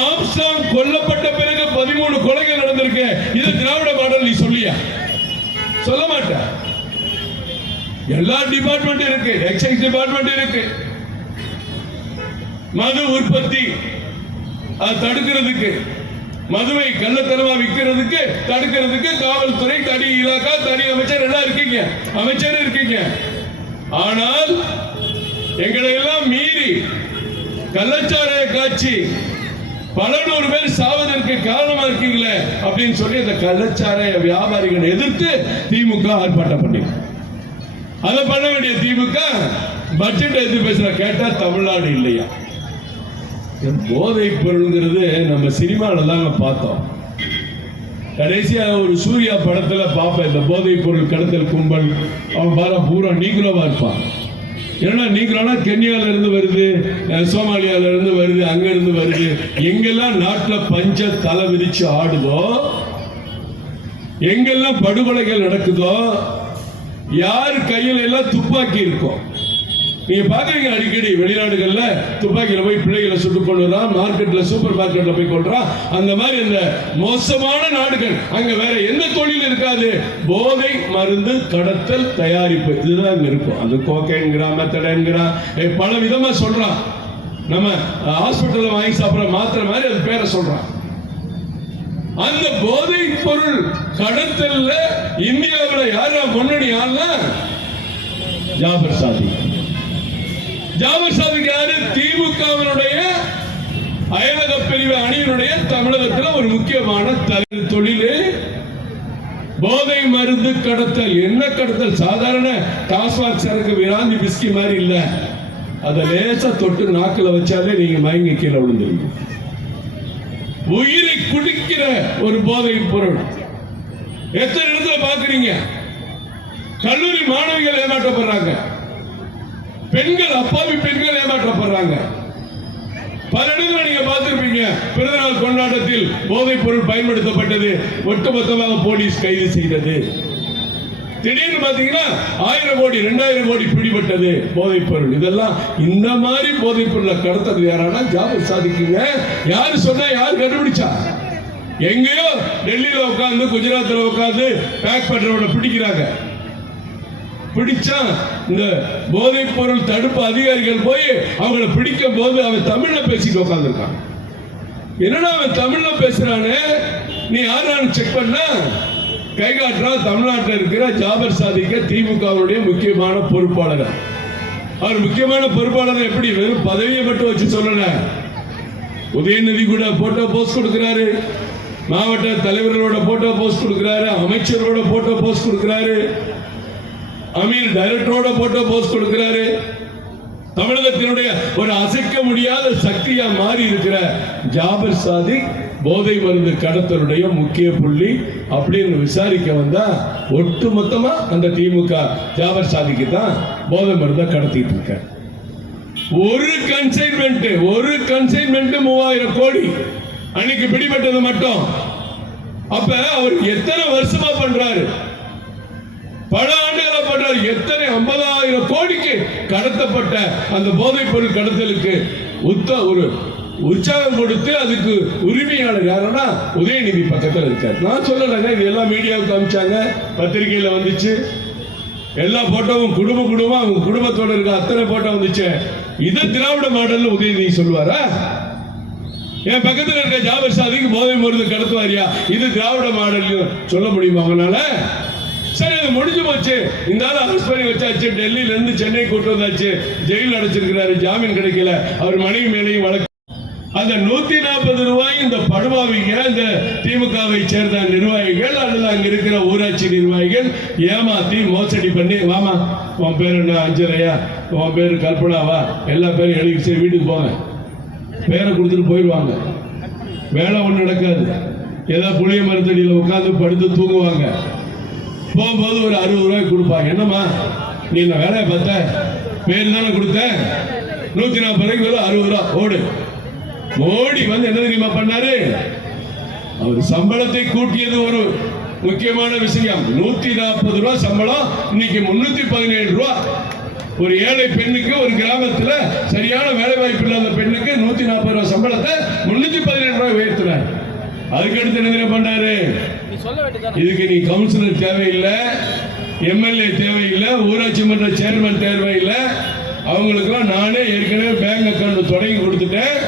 ஆம்ஸ்ட்ராங் கொல்லப்பட்ட பிறகு 13 கொலைகள் நடந்திருக்கு, இது திராவிட மாடல் நீ சொல்லியா? சொல்ல மாட்ட. எல்லா டிபார்ட்மெண்ட் இருக்கு, எக்ஸைஸ் டிபார்ட்மெண்ட் இருக்கு. மது உற்பத்தி அதை தடுக்கிறதுக்கு, மதுவை கள்ளத்தனமா விற்கிறதுக்கு தடுக்கிறதுக்கு காவல்துறை, தனி இலாக்கா, தனி அமைச்சர் எல்லாம் இருக்கீங்க, அமைச்சர் இருக்கீங்க. ஆனால் எங்களை எல்லாம் மீறி கள்ளச்சாராய காட்சி பல நூறு பேர் சாவதற்கு காரணமா இருக்கீங்களே அப்படின்னு சொல்லி அந்த கள்ளச்சாராய வியாபாரிகளை எதிர்த்து திமுக ஆர்ப்பாட்டம் பண்ணி, அதை பண்ண வேண்டிய திமுக பட்ஜெட் எதிர்த்து பேசுற. கேட்டா தமிழ்நாடு இல்லையா? போதைப் பொருள்ங்கிறது நம்ம சினிமாவில் தாங்க பார்த்தோம். கடைசியா ஒரு சூர்யா படத்துல பார்ப்பேன், இந்த போதைப் பொருள் கடத்தல் கும்பல் அவன் பாரு பூரா நீக்ரோவா இருப்பான். ஏன்னா நீக்ரோனா கென்யால இருந்து வருது, சோமாலியால இருந்து வருது, அங்க இருந்து வருது. எங்கெல்லாம் நாட்டுல பஞ்ச தலை விரிச்சு ஆடுதோ, எங்கெல்லாம் படுகொலைகள் நடக்குதோ, யார் கையில் எல்லாம் துப்பாக்கி இருக்கும். நீங்க பாக்குறீங்க அடிக்கடி வெளிநாடுகள்ல துப்பாக்கியில போய் பிள்ளைகளை சுட்டுக் கொள்றான், மார்க்கெட்ல சூப்பர் மார்க்கெட்ல போய் கொள்றான். அந்த மாதிரி இந்த மோசமான நாடுகள், அங்க வேற எந்த தொழில் இருக்காது, போதை மருந்து கடத்தல் தயாரிப்பு இதுதான் அங்க இருக்கும். அது கோக்கைன்கிறான், மெத்தடன்கிறான், பல விதமா சொல்றான். நம்ம ஹாஸ்பிட்டல்ல வாங்கி சாப்பிடுற மாத்திரை மாதிரி அது பேரை சொல்றான். அந்த போதை பொருள் கடத்தல்ல இந்தியாவில் யாரா முன்னணி ஆள்னா ஜாபர் சாதிக். ஜாபர் சாதிக் யாரு? திமுகவினுடைய அயலக பிரிவு அணியினுடைய தமிழகத்தில் ஒரு முக்கியமான தொழில் போதை மருந்து கடத்தல். என்ன கடத்தல்? சாதாரண டாஸ்மாக் சரக்கு விராந்தி பிஸ்கி மாதிரி இல்ல. அதை லேசா தொட்டு நாக்கில் வச்சாலே நீங்க மயங்கி கீழே விழுந்துருங்க. உயிரை குடிக்கிற ஒரு போதை பொருள். எத்தனை இடத்துல பாக்குறீங்க? கல்லூரி மாணவிகள் ஏமாற்றப்படுறாங்க, பெண்கள், அப்பாவி பெண்கள் ஏமாற்றப்படுறாங்க. பல இடங்களில் நீங்க பார்த்திருப்பீங்க. பிறந்தநாள் கொண்டாட்டத்தில் போதைப் பொருள் பயன்படுத்தப்பட்டது, ஒட்டுமொத்தமாக போலீஸ் கைது செய்தது. திடீர்னு பாத்தீங்கன்னா 1000 கோடி 2000 கோடி பிடிபட்டது போதைப் பொருள். இதெல்லாம் இந்த மாதிரி போதைப் பொருளை கடத்தது யாரானா ஜாபர் சாதிக்குங்க. யாரு சொன்னா? யாரு கண்டுபிடிச்சா? எங்கேயோ டெல்லியில உட்கார்ந்து குஜராத்தில் உட்கார்ந்து பேக் பண்றவனை பிடிக்கிறாங்க. பிடிச்சா இந்த போதைப் பொருள் தடுப்பு அதிகாரிகள் போய் அவங்களை பிடிக்கும் போது அவன் தமிழ்ல பேசிட்டு உட்கார்ந்துருக்கான். என்னடா அவன் தமிழ்ல பேசுறானே, நீ யாரான்னு செக் பண்ண கை காட்டுறா. தமிழ்நாட்டில் இருக்கிற ஜாபர் சாதிக்க திமுகவுடைய முக்கியமான பொறுப்பாளர். அவர் முக்கியமான பொறுப்பாளர் எப்படி வெறும் பதவியை மட்டும் வச்சு சொல்லல, உதயநிதி கூட போட்டோ போஸ்ட் கொடுக்கிறாரு, மாவட்ட தலைவர்களோட போட்டோ போஸ்ட் கொடுக்கிறாரு, அமைச்சரோட போட்டோ போஸ்ட் கொடுக்கிறாரு, அமீர் டைரக்டரோட போட்டோ போஸ்ட் கொடுக்கிறாரு. தமிழகத்தினுடைய ஒரு அசைக்க முடியாத சக்தியா மாறி இருக்கிற ஜாபர் சாதிக் போதை மருந்து கடத்தலுடைய முக்கிய புள்ளி அப்படின்னு விசாரிக்க வந்தா ஒட்டு மொத்தமா அந்த திமுக ஜாபர் சாதிக்கு தான் போதை மருந்தை கடத்திட்டு இருக்க. ஒரு கன்சைன்மெண்ட் 3000 கோடி அன்னைக்கு பிடிபட்டது மட்டும். அப்ப அவர் எத்தனை வருஷமா பண்றாரு, பல ஆண்டுகளா பண்றாரு. எத்தனை 50,000 கோடிக்கு கடத்தப்பட்ட அந்த போதைப் பொருள் கடத்தலுக்கு ஒரு உற்சாகம் கொடுத்து அதுக்கு உரிமையாளர் யாருன்னா உதயநிதி பக்கத்தில் இருக்கார். நான் சொல்லலைங்க, இது எல்லாம் மீடியாவுக்கு அனுப்பிச்சாங்க, பத்திரிகையில வந்துச்சு. எல்லா போட்டோவும் குடும்பமா அவங்க குடும்பத்தோட இருக்க அத்தனை போட்டோ வந்துச்சு. இது திராவிட மாடல் உதயநிதி சொல்லுவாரா? என் பக்கத்தில் இருக்க ஜாபர் சாதிக்கு போதை மருந்து கடத்துவாரியா, இது திராவிட மாடல் சொல்ல முடியுமா அவங்களால? சரி, அது முடிஞ்சு போச்சு. இந்த ஆள் அரெஸ்ட் பண்ணி வச்சாச்சு, டெல்லியில இருந்து சென்னை கூட்டு வந்தாச்சு, ஜெயிலில் அடைச்சிருக்கிறாரு, ஜாமீன் கிடைக்கல. அவர் மனைவி மேலையும் வழக்கு. அந்த 140 ரூபாய் இந்த படுபாவிங்க, இந்த திமுகவை சேர்ந்த நிர்வாகிகள் அல்லது அங்க இருக்கிற ஊராட்சி நிர்வாகிகள் ஏமாத்தி மோசடி பண்ணி, வாமா உன் பேர் என்ன அஞ்சரையா, உன் பேரு கல்பனாவா, எல்லா பேரும் எழுதி சரி வீட்டுக்கு போங்க, பேரை கொடுத்துட்டு போயிடுவாங்க. வேலை ஒண்ணு நடக்காது. ஏதாவது புளிய மரத்தடியில் உட்காந்து படுத்து தூங்குவாங்க. போகும்போது ஒரு 60 ரூபாய் கொடுப்பாங்க. என்னம்மா நீ இந்த வேலையை பார்த்த, பேர் தானே கொடுத்த, 140 ரூபாய்க்கு 60 ரூபா ஓடு. மோடி வந்து என்ன தெரியுமா பண்ணாரு, அவர் சம்பளத்தை கூட்டியது ஒரு முக்கியமான விஷயம். 140 ரூபாய் சம்பளம், இன்னைக்கு 317 ரூபாய். ஒரு ஏழை பெண்ணுக்கு ஒரு கிராமத்துல சரியான வேலை வாய்ப்பு இல்லாத பெண்ணுக்கு 140 ரூபாய் சம்பளத்தை 317 ரூபாய் உயர்த்தினார். அதுக்கடுத்து என்ன பண்ணாரு, இதுக்கு நீ கவுன்சிலர் தேவையில்லை, எம்எல்ஏ தேவையில்லை, ஊராட்சி மன்ற சேர்மன் தேவையில்லை, அவங்களுக்குலாம் நானே ஏற்கனவே பேங்க் அக்கௌண்ட் தொடங்கி கொடுத்துட்டேன்,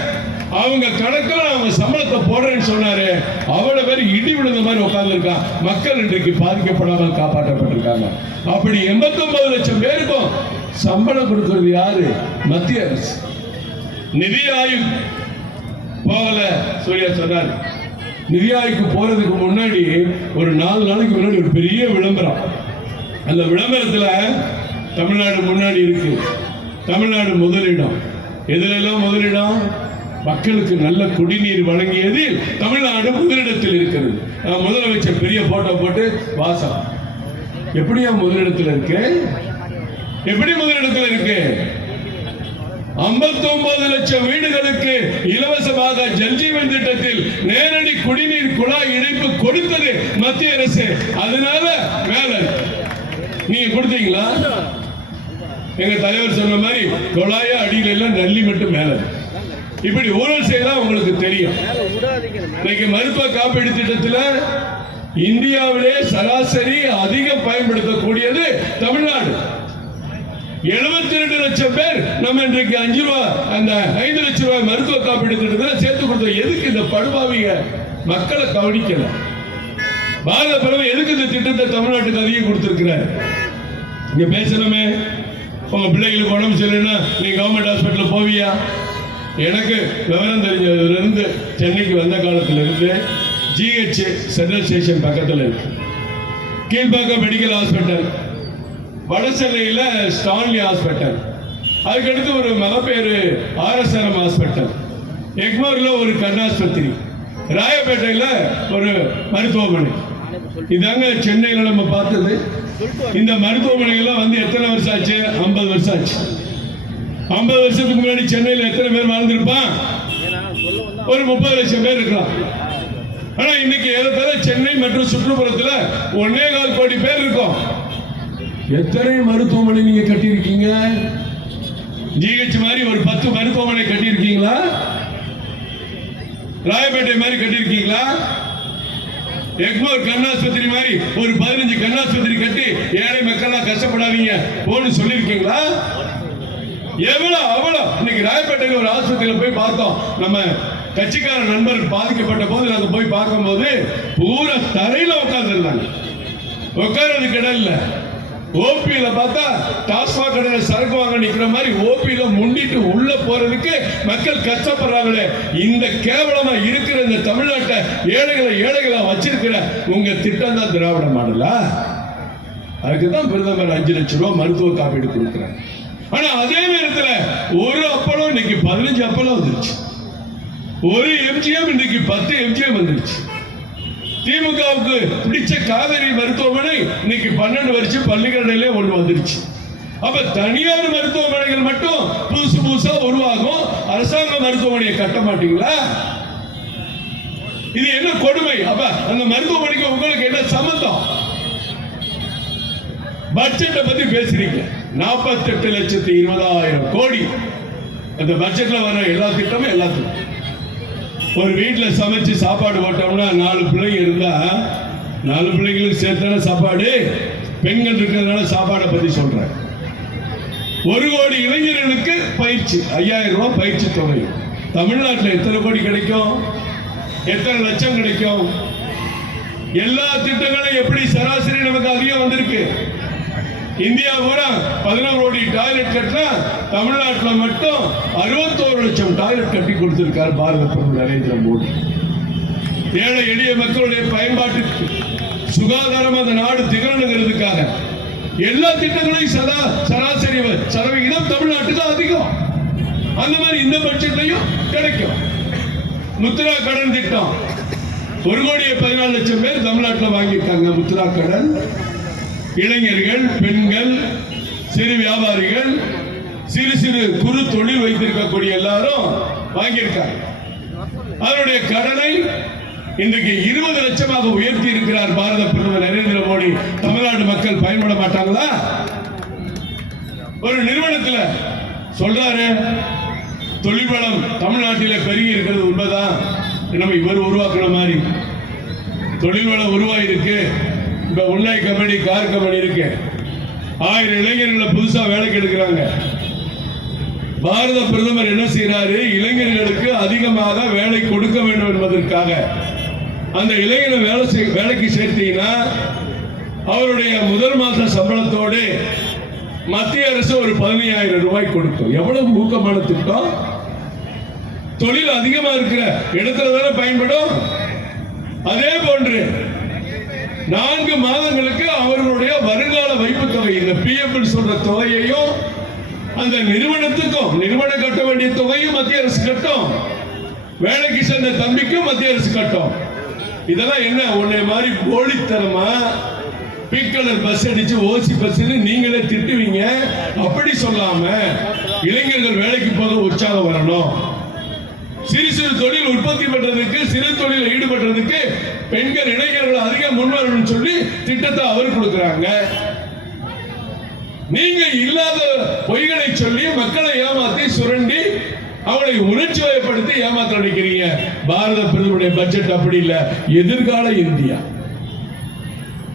அவங்க கணக்கில் அவங்க சம்பளத்தை போடுறேன்னு சொன்னாரு. அவ்வளவு பேர் இடி விழுந்த மாதிரி உட்கார்ந்து இருக்கான். மக்கள் இன்றைக்கு பாதிக்கப்படாமல் காப்பாற்றப்பட்டிருக்காங்க. அப்படி 89 லட்சம் பேருக்கும் சம்பளம் கொடுக்கிறது யாரு? மத்திய அரசு. நிதி ஆயோக் போகல சூர்யா சொன்னார். நிதி ஆயோக்கு போறதுக்கு முன்னாடி ஒரு 4 நாளைக்கு முன்னாடி ஒரு பெரிய விளம்பரம். அந்த விளம்பரத்துல தமிழ்நாடு முன்னாடி இருக்கு. தமிழ்நாடு முதலிடம். எதுலெல்லாம் முதலிடம்? மக்களுக்கு நல்ல குடிநீர் வழங்கியதில் தமிழ்நாடு முதலிடத்தில் இருக்கிறது. முதலமைச்சர் பெரிய போட்டோ போட்டு வாசம். எப்படியா முதலிடத்தில் இருக்கு? எப்படி முதலிடத்தில் இருக்கு? 59 லட்சம் வீடுகளுக்கு இலவசமாக ஜல்ஜீவன் திட்டத்தில் நேரடி குடிநீர் குழாய் இணைப்பு கொடுத்தது மத்திய அரசு. அதனால வேலை நீங்க கொடுத்தீங்களா? எங்க தலைவர் சொன்ன மாதிரி குழாய அடியில எல்லாம் நல்லி மட்டும் மேல. இப்படி ஊழல் செய்யலாம் உங்களுக்கு தெரியும். இன்னைக்கு மருத்துவ காப்பீடு திட்டத்தில் இந்தியாவிலே சராசரி அதிகம் பயன்படுத்தக்கூடியது தமிழ்நாடு. 72 லட்சம் பேர் நம்ம இன்றைக்கு 5 ரூபாய் அந்த 5 லட்சம் ரூபாய் மருத்துவ காப்பீடு திட்டத்தில் சேர்த்து கொடுத்தோம். எதுக்கு? இந்த படுபாவிக மக்களை கவனிக்கல. பாரத பிரதமர் எதுக்கு இந்த திட்டத்தை தமிழ்நாட்டுக்கு அதிகம் கொடுத்திருக்கிறார்? இங்க பேசணுமே. உங்க பிள்ளைகளுக்கு உடம்பு சரியில்லைன்னா நீ கவர்மெண்ட் ஹாஸ்பிட்டல் போவியா? எனக்கு விவரம் தெரிஞ்சதுல இருந்து சென்னைக்கு வந்த காலத்துல இருந்து GH சென்ட்ரல் ஸ்டேஷன் பக்கத்தில் இருக்கு. கீழ்பாக்கம் மெடிக்கல் ஹாஸ்பிட்டல், வடசென்னையில் ஸ்டான்லி ஹாஸ்பிட்டல், அதுக்கடுத்து ஒரு மகப்பேறு RSRM ஹாஸ்பிட்டல், எக்மோர்ல ஒரு கண்ணாஸ்பத்திரி, ராயப்பேட்டையில் ஒரு மருத்துவமனை. இதாங்க சென்னையில் நம்ம பார்த்தது. இந்த மருத்துவமனைகள்லாம் வந்து எத்தனை வருஷம் ஆச்சு? 50 வருஷம் ஆச்சு. 50 வருஷத்துக்கு முன்னாடி சென்னையில் எத்தனை பேர் வாழ்ந்திருப்பான்? ஒரு 30 லட்சம் பேர் இருக்கலாம். ஆனா இன்னைக்கு ஏறத்தாழ சென்னை மற்றும் சுற்றுப்புறத்தில் 1.25 கோடி பேர் இருக்கும். எத்தனை மருத்துவமனை நீங்க கட்டியிருக்கீங்க? GH மாதிரி ஒரு 10 மருத்துவமனை கட்டியிருக்கீங்களா? ராயப்பேட்டை மாதிரி கட்டியிருக்கீங்களா? எக்மோர் கண்ணாஸ்பத்திரி மாதிரி ஒரு 15 கண்ணாஸ்பத்திரி கட்டி ஏழை மக்கள்லாம் கஷ்டப்படாதீங்க போன்னு சொல்லியிருக்கீங்களா? எவ்வளவு அவ்வளவு. இன்னைக்கு ராயப்பேட்டையில் ஒரு ஆஸ்பத்திரியில போய் பார்த்தோம். நம்ம கட்சிக்கார நண்பர் பாதிக்கப்பட்ட போது நாங்க போய் பார்க்கும்போது பூரா தரையில உட்கார்ந்து இருந்தாங்க. உட்கார்றதுக்கு இடம் இல்ல. ஓபியில பார்த்தா டாஸ்மாக் கடையில சரக்கு வாங்க நிக்கிற மாதிரி ஓபியில முன்னிட்டு உள்ள போறதுக்கு மக்கள் கஷ்டப்படுறாங்களே. இந்த கேவலமா இருக்கிற இந்த தமிழ்நாட்டை ஏழைகளா வச்சிருக்கிற உங்க திட்டம் தான் திராவிட மாடலா? அதுக்குதான் பிரதமர் 5 லட்சம் ரூபாய் மருத்துவ காப்பீடு கொடுக்கிறாங்க. ஆனா அதே நேரத்துல ஒரு அப்பளம் இன்னைக்கு 15 அப்பளம் வந்துருச்சு. ஒரு எம்ஜிஎம் இன்னைக்கு 10 எம்ஜிஎம் வந்துருச்சு. திமுகவுக்கு பிடிச்ச காவேரி மருத்துவமனை இன்னைக்கு 12 வருஷம் பள்ளிக்கரணையிலே ஒன்று வந்துருச்சு. அப்ப தனியார் மருத்துவமனைகள் மட்டும் புதுசா உருவாகும், அரசாங்க மருத்துவமனையை கட்ட மாட்டீங்களா? இது என்ன கொடுமை? அப்ப அந்த மருத்துவமனைக்கு உங்களுக்கு என்ன சம்பந்தம்? பட்ஜெட்டை பத்தி பேசுறீங்க. 48,20,000 கோடி அந்த பட்ஜெட்ல வர எல்லா திட்டமும் எல்லாத்துக்கும். ஒரு வீட்டில் சமைச்சு சாப்பாடு போட்டோம்னா 4 பிள்ளைங்க இருந்தா 4 பிள்ளைங்களுக்கு சேர்த்தான சாப்பாடு. பெண்கள் இருக்கிறதுனால சாப்பாடை பத்தி சொல்றேன். 1 கோடி இளைஞர்களுக்கு பயிற்சி 5000 ரூபாய் பயிற்சி தொகை. தமிழ்நாட்டில் எத்தனை கோடி கிடைக்கும்? எத்தனை லட்சம் கிடைக்கும்? எல்லா திட்டங்களும் எப்படி சராசரி நமக்கு அதிகம் வந்திருக்கு. இந்தியா பூரா 11 கோடி டாய்லெட் கட்டினா தமிழ்நாட்டில் மட்டும் 61 லட்சம் டாய்லெட் கட்டி கொடுத்திருக்கார் பாரத பிரதமர் நரேந்திர மோடி. ஏழை எளிய மக்களுடைய பயன்பாட்டுக்கு சுகாதாரம் அந்த நாடு திகழணுங்கிறதுக்காக எல்லா திட்டங்களையும் சராசரி சதவிகிதம் தமிழ்நாட்டுக்கு அதிகம். அந்த மாதிரி இந்த பட்ஜெட்லையும் கிடைக்கும். முத்ரா கடன் திட்டம் 1,14,00,000 பேர் தமிழ்நாட்டில் வாங்கியிருக்காங்க. முத்ரா கடன் இளைஞர்கள், பெண்கள், சிறு வியாபாரிகள், சிறு குறு தொழில் வைத்திருக்கக்கூடிய எல்லாரும் வாங்கியிருக்காங்க. அதனுடைய கடனை இன்றைக்கு 20 லட்சமாக உயர்த்தி இருக்கிறார் பாரத பிரதமர் நரேந்திர மோடி. தமிழ்நாடு மக்கள் பயன்பட மாட்டாங்களா? ஒரு நிறுவனத்தில் சொல்றாரு தொழில் வளம் தமிழ்நாட்டில் பெருகி இருக்கிறது உண்மைதான். நம்ம இவர் உருவாக்குற மாதிரி தொழில் வளம் உருவாகி இருக்கு. இப்ப உன்னாய் கம்பெனி, கார் கம்பெனி இருக்கு. 1000 இளைஞர்களை புதுசா வேலைக்கு எடுக்கிறாங்க. பாரத பிரதமர் என்ன செய்யறாரு? இளைஞர்களுக்கு அதிகமாக வேலை கொடுக்க வேண்டும் என்பதற்காக அந்த இளைஞரை வேலைக்கு சேர்த்தீங்கன்னா அவருடைய முதல் மாத சம்பளத்தோடு மத்திய அரசு ஒரு 15,000 ரூபாய் கொடுக்கும். எவ்வளவு ஊக்கமான திட்டம்! தொழில் அதிகமா இருக்கிற இடத்துல தானே பயன்படும். அதே போன்று 4 மாதங்களுக்கு அவர்களுடைய வருங்கால வைப்பு தொகை, இந்த பிஎஃப் சொல்ற தொகையையும் அந்த நிறுவனத்துக்கும் நிறுவன கட்ட வேண்டிய தொகையும் மத்திய அரசு கட்டும். வேலைக்கு சென்ற தம்பிக்கும் மத்திய அரசு கட்டும். இதெல்லாம் என்ன உன்னை மாதிரி போலித்தனமா பிங்க் கலர் பஸ் அடிச்சு ஓசி பஸ் நீங்களே திட்டுவீங்க. அப்படி சொல்லாம இளைஞர்கள் வேலைக்கு போக உற்சாகம் வரணும். சிறு தொழில் உற்பத்தி பண்றதுக்கு, சிறு தொழில் ஈடுபடுறதுக்கு பெண்கள் இளைஞர்கள் அதிகம் முன்வரணும் சொல்லி திட்டத்தை அவர் கொடுக்கிறாங்க. நீங்க இல்லாத பொய்களை சொல்லி மக்களை ஏமாத்தி சுரண்டி அவளை உணர்ச்சி வயப்படுத்தி ஏமாற்ற நினைக்கிறீங்க. பாரத பிரதமருடைய பட்ஜெட் அப்படி இல்ல. எதிர்கால இந்தியா.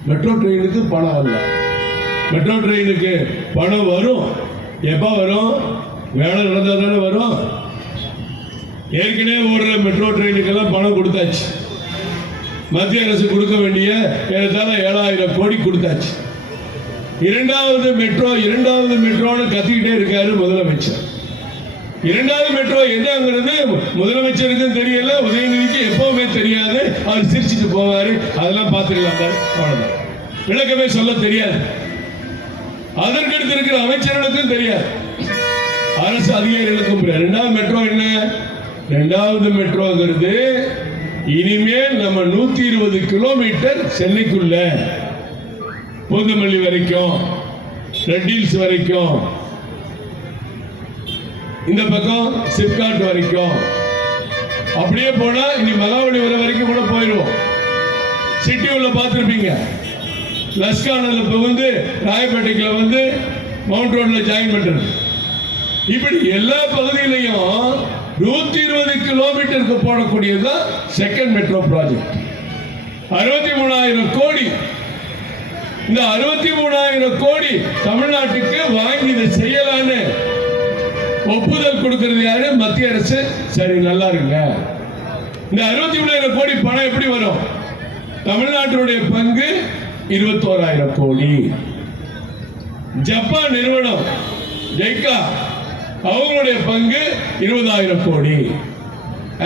மெட்ரோ ட்ரெயினுக்கு பணம் வரல. மெட்ரோ ட்ரெயினுக்கு பணம் வரும். எப்ப வரும்? வேலை நடந்தா தானே வரும். ஏற்கனவே ஓடுற மெட்ரோ ட்ரெயினுக்கெல்லாம் பணம் கொடுத்தாச்சு. மத்திய அரசு கொடுக்க வேண்டிய ஏறத்தாழ 7,000 கோடி கொடுத்தாச்சு. இரண்டாவது மெட்ரோன்னு கத்திக்கிட்டே இருக்காரு முதலமைச்சர். 2வது மெட்ரோ என்னங்கிறது முதலமைச்சருக்கும் தெரியல, உதயநிதிக்கு எப்பவுமே தெரியாது. அவர் சிரிச்சுட்டு போவாரு, அதெல்லாம் பார்த்துக்கலாம். அவ்வளவுதான். விளக்கமே சொல்ல தெரியாது. அதற்கடுத்து இருக்கிற அமைச்சர்களுக்கும் தெரியாது, அரசு அதிகாரிகளுக்கும். 2வது மெட்ரோ என்ன? 2வது மெட்ரோங்கிறது இனிமேல் நம்ம 120 கிலோமீட்டர் சென்னைக்குள்ள, பூந்தமல்லி வரைக்கும், ரெட் ஹில்ஸ் வரைக்கும், இந்த பக்கம் சிப்காட் வரைக்கும், அப்படியே போனா இனி மகாபலிபுரம் வரைக்கும் கூட போயிடுவோம். சிட்டி உள்ள பார்த்துருப்பீங்க. லஸ்கானல்ல புகுந்து ராயப்பேட்டைக்குள்ள வந்து மவுண்ட் ரோட்ல ஜாயின் பண்றது. இப்படி எல்லா பகுதியிலையும் 120 கிலோமீட்டருக்கு போடக்கூடியதுதான் செகண்ட் மெட்ரோ ப்ராஜெக்ட். 63,000 கோடி. இந்த 63,000 கோடி தமிழ்நாட்டுக்கு வாங்கி இதை செய்யலான்னு ஒப்புதல் கொடுக்கிறது யாரு? மத்திய அரசு. சரி, நல்லா இருங்க. இந்த 63,000 கோடி பணம் எப்படி வரும்? தமிழ்நாட்டினுடைய பங்கு 21,000 கோடி. ஜப்பான் நிறுவனம் ஜெய்கா அவங்களுடைய பங்கு 20,000 கோடி.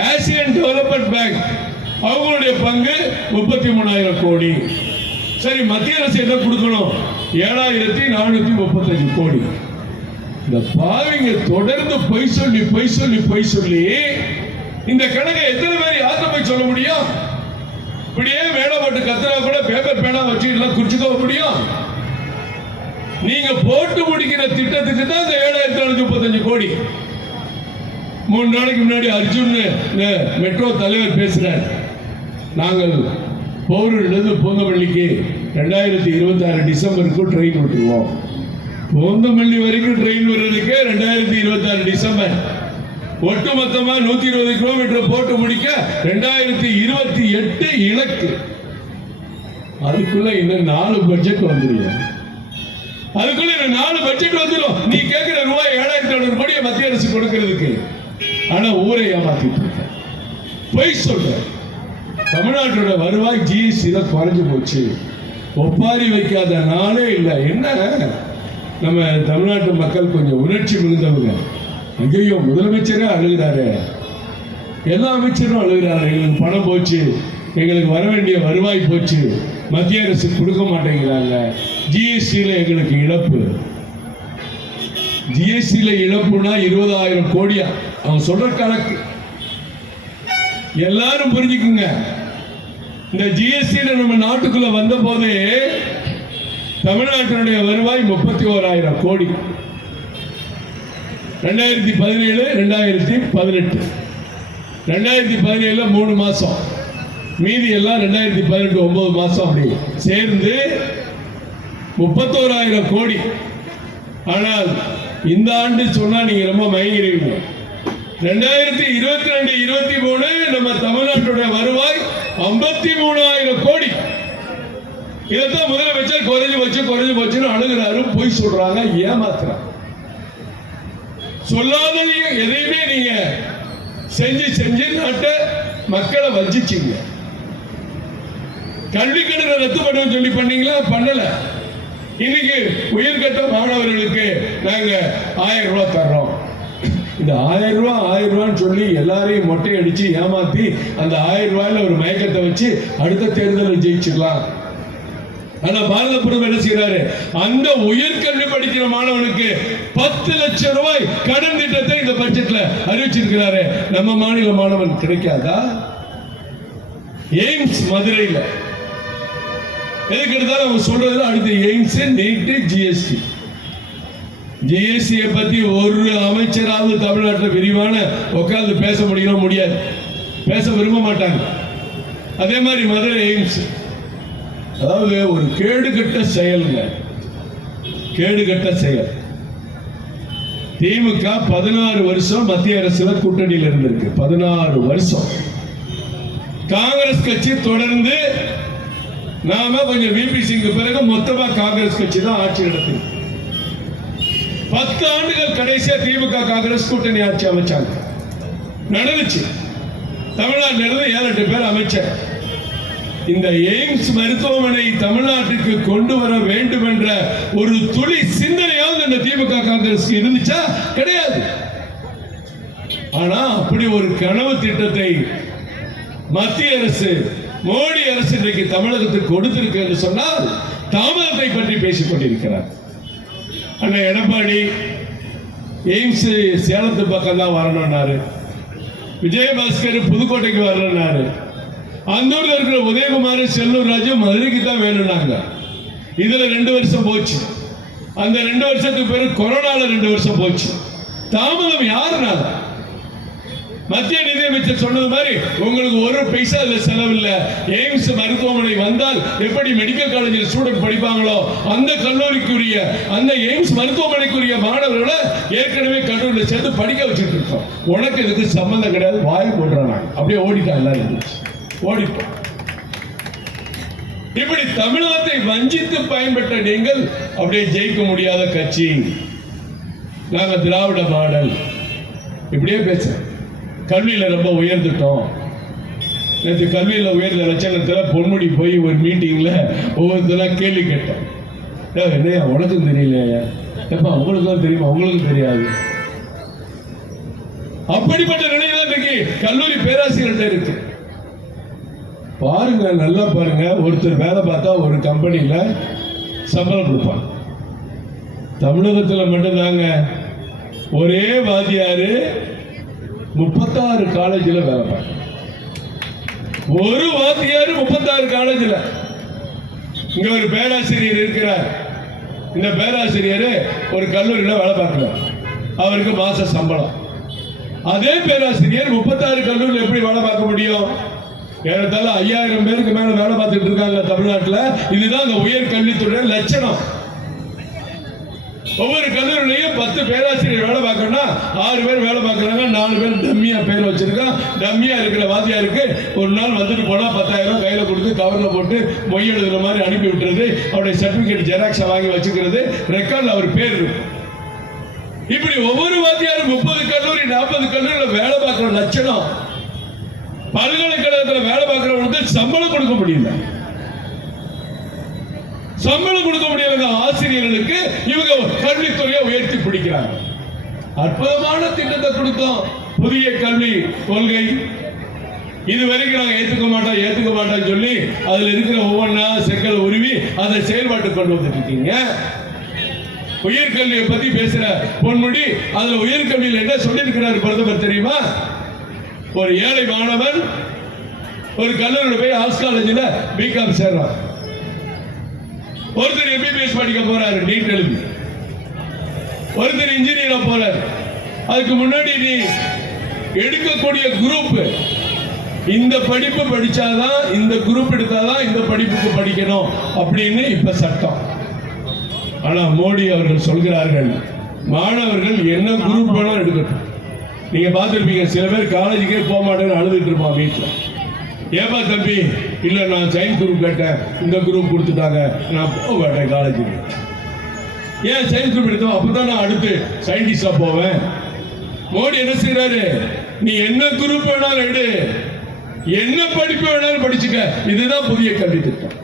ஆசியன் டெவலப்மெண்ட் பேங்க் அவங்களுடைய பங்கு 33,000 கோடி. சரி, மத்திய அரசு என்ன கொடுக்கணும்? 7,435 கோடி. இந்த பாவிங்க தொடர்ந்து பொய் சொல்லி இந்த கணக்கை எத்தனை பேர் யார்கிட்ட போய் சொல்ல முடியும்? இப்படியே வேலைப்பாட்டு கத்துறா கூட பேப்பர் பேனா வச்சுட்டு குறிச்சுக்க முடியும்? நீங்க போட்டு முடிக்கிற திட்டத்துக்கு தான் இந்த 7,435 கோடி. 3 நாளைக்கு முன்னாடி அர்ஜுன் மெட்ரோ தலைவர் பேசுறார். நாங்கள் போரூரிலிருந்து பூந்தமல்லிக்கு 2026 டிசம்பருக்கு ட்ரெயின் விட்டுருவோம். பூந்தமல்லி வரைக்கும் ட்ரெயின் வர்றதுக்கு 2026 டிசம்பர். ஒட்டுமொத்தமா 120 கிலோமீட்டர் போட்டு முடிக்க 2028 இலக்கு. அதுக்குள்ள இன்னும் 4 பட்ஜெட் வந்துடும். அதுக்குள்ள 4 பட்ஜெட் வந்துடும். நீ கேட்கிற ரூபாய் 7,400 கோடியை மத்திய அரசு கொடுக்கிறதுக்கு. ஆனா ஊரை ஏமாத்திட்டு இருக்க, பொய் சொல்ற. தமிழ்நாட்டோட வருவாய் ஜிஎஸ்டி தான் குறைஞ்சு போச்சு. ஒப்பாரி வைக்காத நாளே இல்லை. என்ன நம்ம தமிழ்நாட்டு மக்கள் கொஞ்சம் உணர்ச்சி மிகுந்தவங்க. ஐயோ, முதலமைச்சரே அழுகிறாரு, எல்லா அமைச்சரும் அழுகிறாரு. எங்களுக்கு பணம் போச்சு, எங்களுக்கு வர வேண்டிய வருவாய் போச்சு, மத்திய அரசு கொடுக்க மாட்டேங்கிறாங்க. ஜிஎஸ்டியில் எங்களுக்கு இழப்பு. ஜிஎஸ்டியில் இழப்புனா 20,000 கோடியா? அவங்க சொல்ற கணக்கு எல்லாரும் புரிஞ்சுக்குங்க. இந்த ஜிஎஸ்டியில் நம்ம நாட்டுக்குள்ள வந்த போதே தமிழ்நாட்டினுடைய வருவாய் 31,000 கோடி. 2017 2018 2017 3 மாசம், மீதி எல்லாம் 2018 9 மாசம் அப்படி சேர்ந்து 31,000 கோடி. ஆனால் இந்த ஆண்டு சொன்னா நீங்க ரொம்ப மயங்கிருவீங்க. 2022 23 நம்ம தமிழ்நாட்டுடைய வருவாய் 53,000 கோடி. இதைத்தான் முதலமைச்சர் குறைஞ்சு போச்சுன்னு அழுகிறாரு, பொய் சொல்றாங்க, ஏமாத்துறாங்க. சொல்லாததையும் எதையுமே நீங்க செஞ்சு நாட்டை மக்களை வஞ்சிச்சீங்க. கல்வி கடனை ரத்து பண்ணுவோம் சொல்லி பண்ணீங்களா? பண்ணல. இன்னைக்கு உயர்கட்ட மாணவர்களுக்கு நாங்க 1000 ரூபாய் தர்றோம். இந்த 1000 ரூபான்னு சொல்லி எல்லாரையும் மொட்டை அடிச்சு ஏமாத்தி அந்த 1000 ரூபாயில ஒரு மயக்கத்தை வச்சு அடுத்த தேர்தலில் ஜெயிச்சிடலாம். ஆனா பாரத பிரதமர் என்ன செய்யறாரு? அந்த உயர்கல்வி படிக்கிற மாணவனுக்கு 10 லட்சம் ரூபாய் கடன் திட்டத்தை இந்த பட்ஜெட்ல அறிவிச்சிருக்கிறாரு. நம்ம மாநில மாணவன் கிடைக்காதா? எய்ம்ஸ் மதுரையில் எதுக்கு எடுத்தாலும் அவங்க சொல்றது அடுத்து எய்ம்ஸ், நீட், ஜிஎஸ்டி. ஜிஎஸ்டியை பத்தி ஒரு அமைச்சராவது தமிழ்நாட்டில் விரிவான உட்கார்ந்து பேச முடியாது, பேச விரும்ப மாட்டாங்க. அதே மாதிரி மதுரை எய்ம்ஸ், அதாவது ஒரு கேடுகட்ட செயலுங்க, கேடுகட்ட செயல். திமுக 16 வருஷம் மத்திய அரசுல கூட்டணியில் இருந்திருக்கு. 16 வருஷம். காங்கிரஸ் கட்சி தொடர்ந்து, நாம கொஞ்சம் விபிசிக்கு பிறகு மொத்தமா காங்கிரஸ் கட்சி தான் ஆட்சி நடத்தி 10 ஆண்டுகள் கடைசியா திமுக காங்கிரஸ் கூட்டணி ஆட்சி அமைச்சாங்க. நடந்துச்சு. தமிழ்நாட்டில் இருந்து 7-8 பேர் அமைச்சர். இந்த எய்ம்ஸ் மருத்துவமனை தமிழ்நாட்டுக்கு கொண்டு வர வேண்டும் என்ற ஒரு துளி சிந்தனையாவது இந்த திமுக காங்கிரஸ் இருந்துச்சா? கிடையாது. ஆனா அப்படி ஒரு கனவு திட்டத்தை மத்திய அரசு, மோடி அரசு இன்றைக்கு தமிழகத்துக்கு கொடுத்திருக்கு என்று சொன்னால் தாமதத்தை பற்றி பேசிக் கொண்டிருக்கிறார். அண்ணா எடப்பாடி எய்ம்ஸ் சேலத்து பக்கம் தான் வரணும்னாரு, விஜயபாஸ்கர் புதுக்கோட்டைக்கு வரணும்னாரு, அந்த ஊர்ல இருக்கிற உதயகுமார், செல்லூர் ராஜு மதுரைக்கு தான் வேணும்னாங்க. இதுல 2 வருஷம் போச்சு. அந்த 2 வருஷத்துக்கு பிறகு கொரோனால 2 வருஷம் போச்சு. தாமதம் யாருனால? மத்திய நிதியமைச்சர் சொன்னது மாதிரி உங்களுக்கு ஒரு பைசா அதுல செலவில்லை. எய்ம்ஸ் மருத்துவமனை வந்தால் எப்படி மெடிக்கல் காலேஜில் ஸ்டூடெண்ட் படிப்பாங்களோ அந்த கல்லூரிக்குரிய, அந்த எய்ம்ஸ் மருத்துவமனைக்குரிய மாணவர்களை ஏற்கனவே கல்லூரியில் சேர்த்து படிக்க வச்சுட்டு இருக்கோம். உனக்கு இதுக்கு சம்பந்தம் கிடையாது, வாய் போடுறாங்க. அப்படியே ஓடிட்டாங்க, எல்லாரும் ஓடிட்டோம். இப்படி தமிழகத்தை வஞ்சித்து பயன்பெற்ற நீங்கள் அப்படியே ஜெயிக்க முடியாத கட்சி. நாங்க திராவிட மாடல் இப்படியே பேச. கல்வியில ரொம்ப உயர்ந்துட்டோம். நேற்று கல்வியில உயர்ந்த லட்சணத்துல பொன்முடி போய் ஒரு மீட்டிங்ல ஒவ்வொருத்தரும் கேள்வி கேட்டோம். என்னையா உனக்கும் தெரியலையா? எப்ப உங்களுக்கும் தெரியுமா? உங்களுக்கும் தெரியாது. அப்படிப்பட்ட நிலையில இன்னைக்கு கல்லூரி பேராசிரியர்கிட்ட இருக்கு. பாருங்க, நல்லா பாருங்க. ஒருத்தர் வேலை பார்த்தா ஒரு கம்பெனியில சம்பளம் கொடுப்பாங்க. தமிழகத்தில் மட்டும்தாங்க ஒரே வாத்தியாரு 36 காலேஜில் வேலை பார்க்க. ஒரு வாத்தியாரு 36 காலேஜில். இங்க ஒரு பேராசிரியர் இருக்கிறார். இந்த பேராசிரியர் ஒரு கல்லூரியில் வேலை பார்க்கிறார். அவருக்கு மாச சம்பளம். அதே பேராசிரியர் 36 கல்லூரியில் எப்படி வேலை பார்க்க முடியும்? ஏறத்தாழ 5000 பேருக்கு மேல வேலை பார்த்துட்டு இருக்காங்க தமிழ்நாட்டில். இதுதான் இந்த உயர்கல்வித்துறை லட்சணம். ஒவ்வொரு கல்லூரியிலையும் 10 பேராசிரியர் வேலை பார்க்கணும்னா 6 பேர் வேலை பார்க்கறாங்க. 4 பேர் டம்மியா பேர் வச்சிருக்கான். டம்மியா இருக்கிற வாத்தியாருக்கு ஒரு நாள் வந்துட்டு போனா 10,000 கையில கொடுத்து கவர்ல போட்டு மொய் எழுதுற மாதிரி அனுப்பி விட்டுறது. அவருடைய சர்டிபிகேட் ஜெராக்ஸ் வாங்கி வச்சுக்கிறது. ரெக்கார்ட்ல அவர் பேர் இருக்கு. இப்படி ஒவ்வொரு வாத்தியாரும் 30 கல்லூரி 40 கல்லூரியில வேலை பார்க்கிற லட்சணம். பல்கலைக்கழகத்தில் வேலை பார்க்கிறவங்களுக்கு சம்பளம் கொடுக்க முடியல. சம்பளம் கொடுக்க முடியாத ஆசிரியர்களுக்கு இவங்க கல்வித்துறையை உயர்த்தி பிடிக்கிறாங்க. அற்புதமான திட்டத்தை கொடுத்தோம். புதிய கல்வி கொள்கை. இது வரைக்கும் நாங்க ஏத்துக்க மாட்டோம் சொல்லி அதுல இருக்கிற ஒவ்வொன்றா செங்கல் உருவி அதை செயல்பாட்டு கொண்டு வந்துட்டு இருக்கீங்க. உயர்கல்வியை பத்தி பேசுற பொன்முடி அதுல உயர்கல்வியில் என்ன சொல்லி இருக்கிறார் பிரதமர் தெரியுமா? ஒரு ஏழை மாணவன் ஒரு கல்லூரியில் போய் ஆர்ட்ஸ் காலேஜில் பிகாம் சேர்றான். ஒருத்தர் எம்பிபிஎஸ் படிக்க போறாரு, நீட் எழுதி. ஒருத்தர் இன்ஜினியர் போறாரு. அதுக்கு முன்னாடி நீ எடுக்கக்கூடிய குரூப் இந்த படிப்பு படிச்சாதான், இந்த குரூப் எடுத்தாதான் இந்த படிப்புக்கு படிக்கணும் அப்படின்னு இப்ப சட்டம். ஆனா மோடி அவர்கள் சொல்கிறார்கள், மாணவர்கள் என்ன குரூப் வேணாலும் எடுக்கட்டும். நீங்க பார்த்திருப்பீங்க, சில பேர் காலேஜுக்கே போக மாட்டேன்னு அழுதுட்டு இருப்பான் வீட்டுல. ஏப்பா தம்பி, இல்ல நான் சயின்ஸ் குரூப் கேட்டேன், இந்த குரூப் கொடுத்துட்டாங்க, நான் போக மாட்டேன் காலேஜுக்கு. ஏன் சயின்ஸ் குரூப் எடுத்தோம்? அப்பதான் நான் அடுத்து சயின்டிஸ்டா போவேன். மோடி என்ன செய்யறாரு? நீ என்ன குரூப் வேணாலும் எடு, என்ன படிப்பு வேணாலும் படிச்சுக்க. இதுதான் புதிய கல்வி திட்டம்.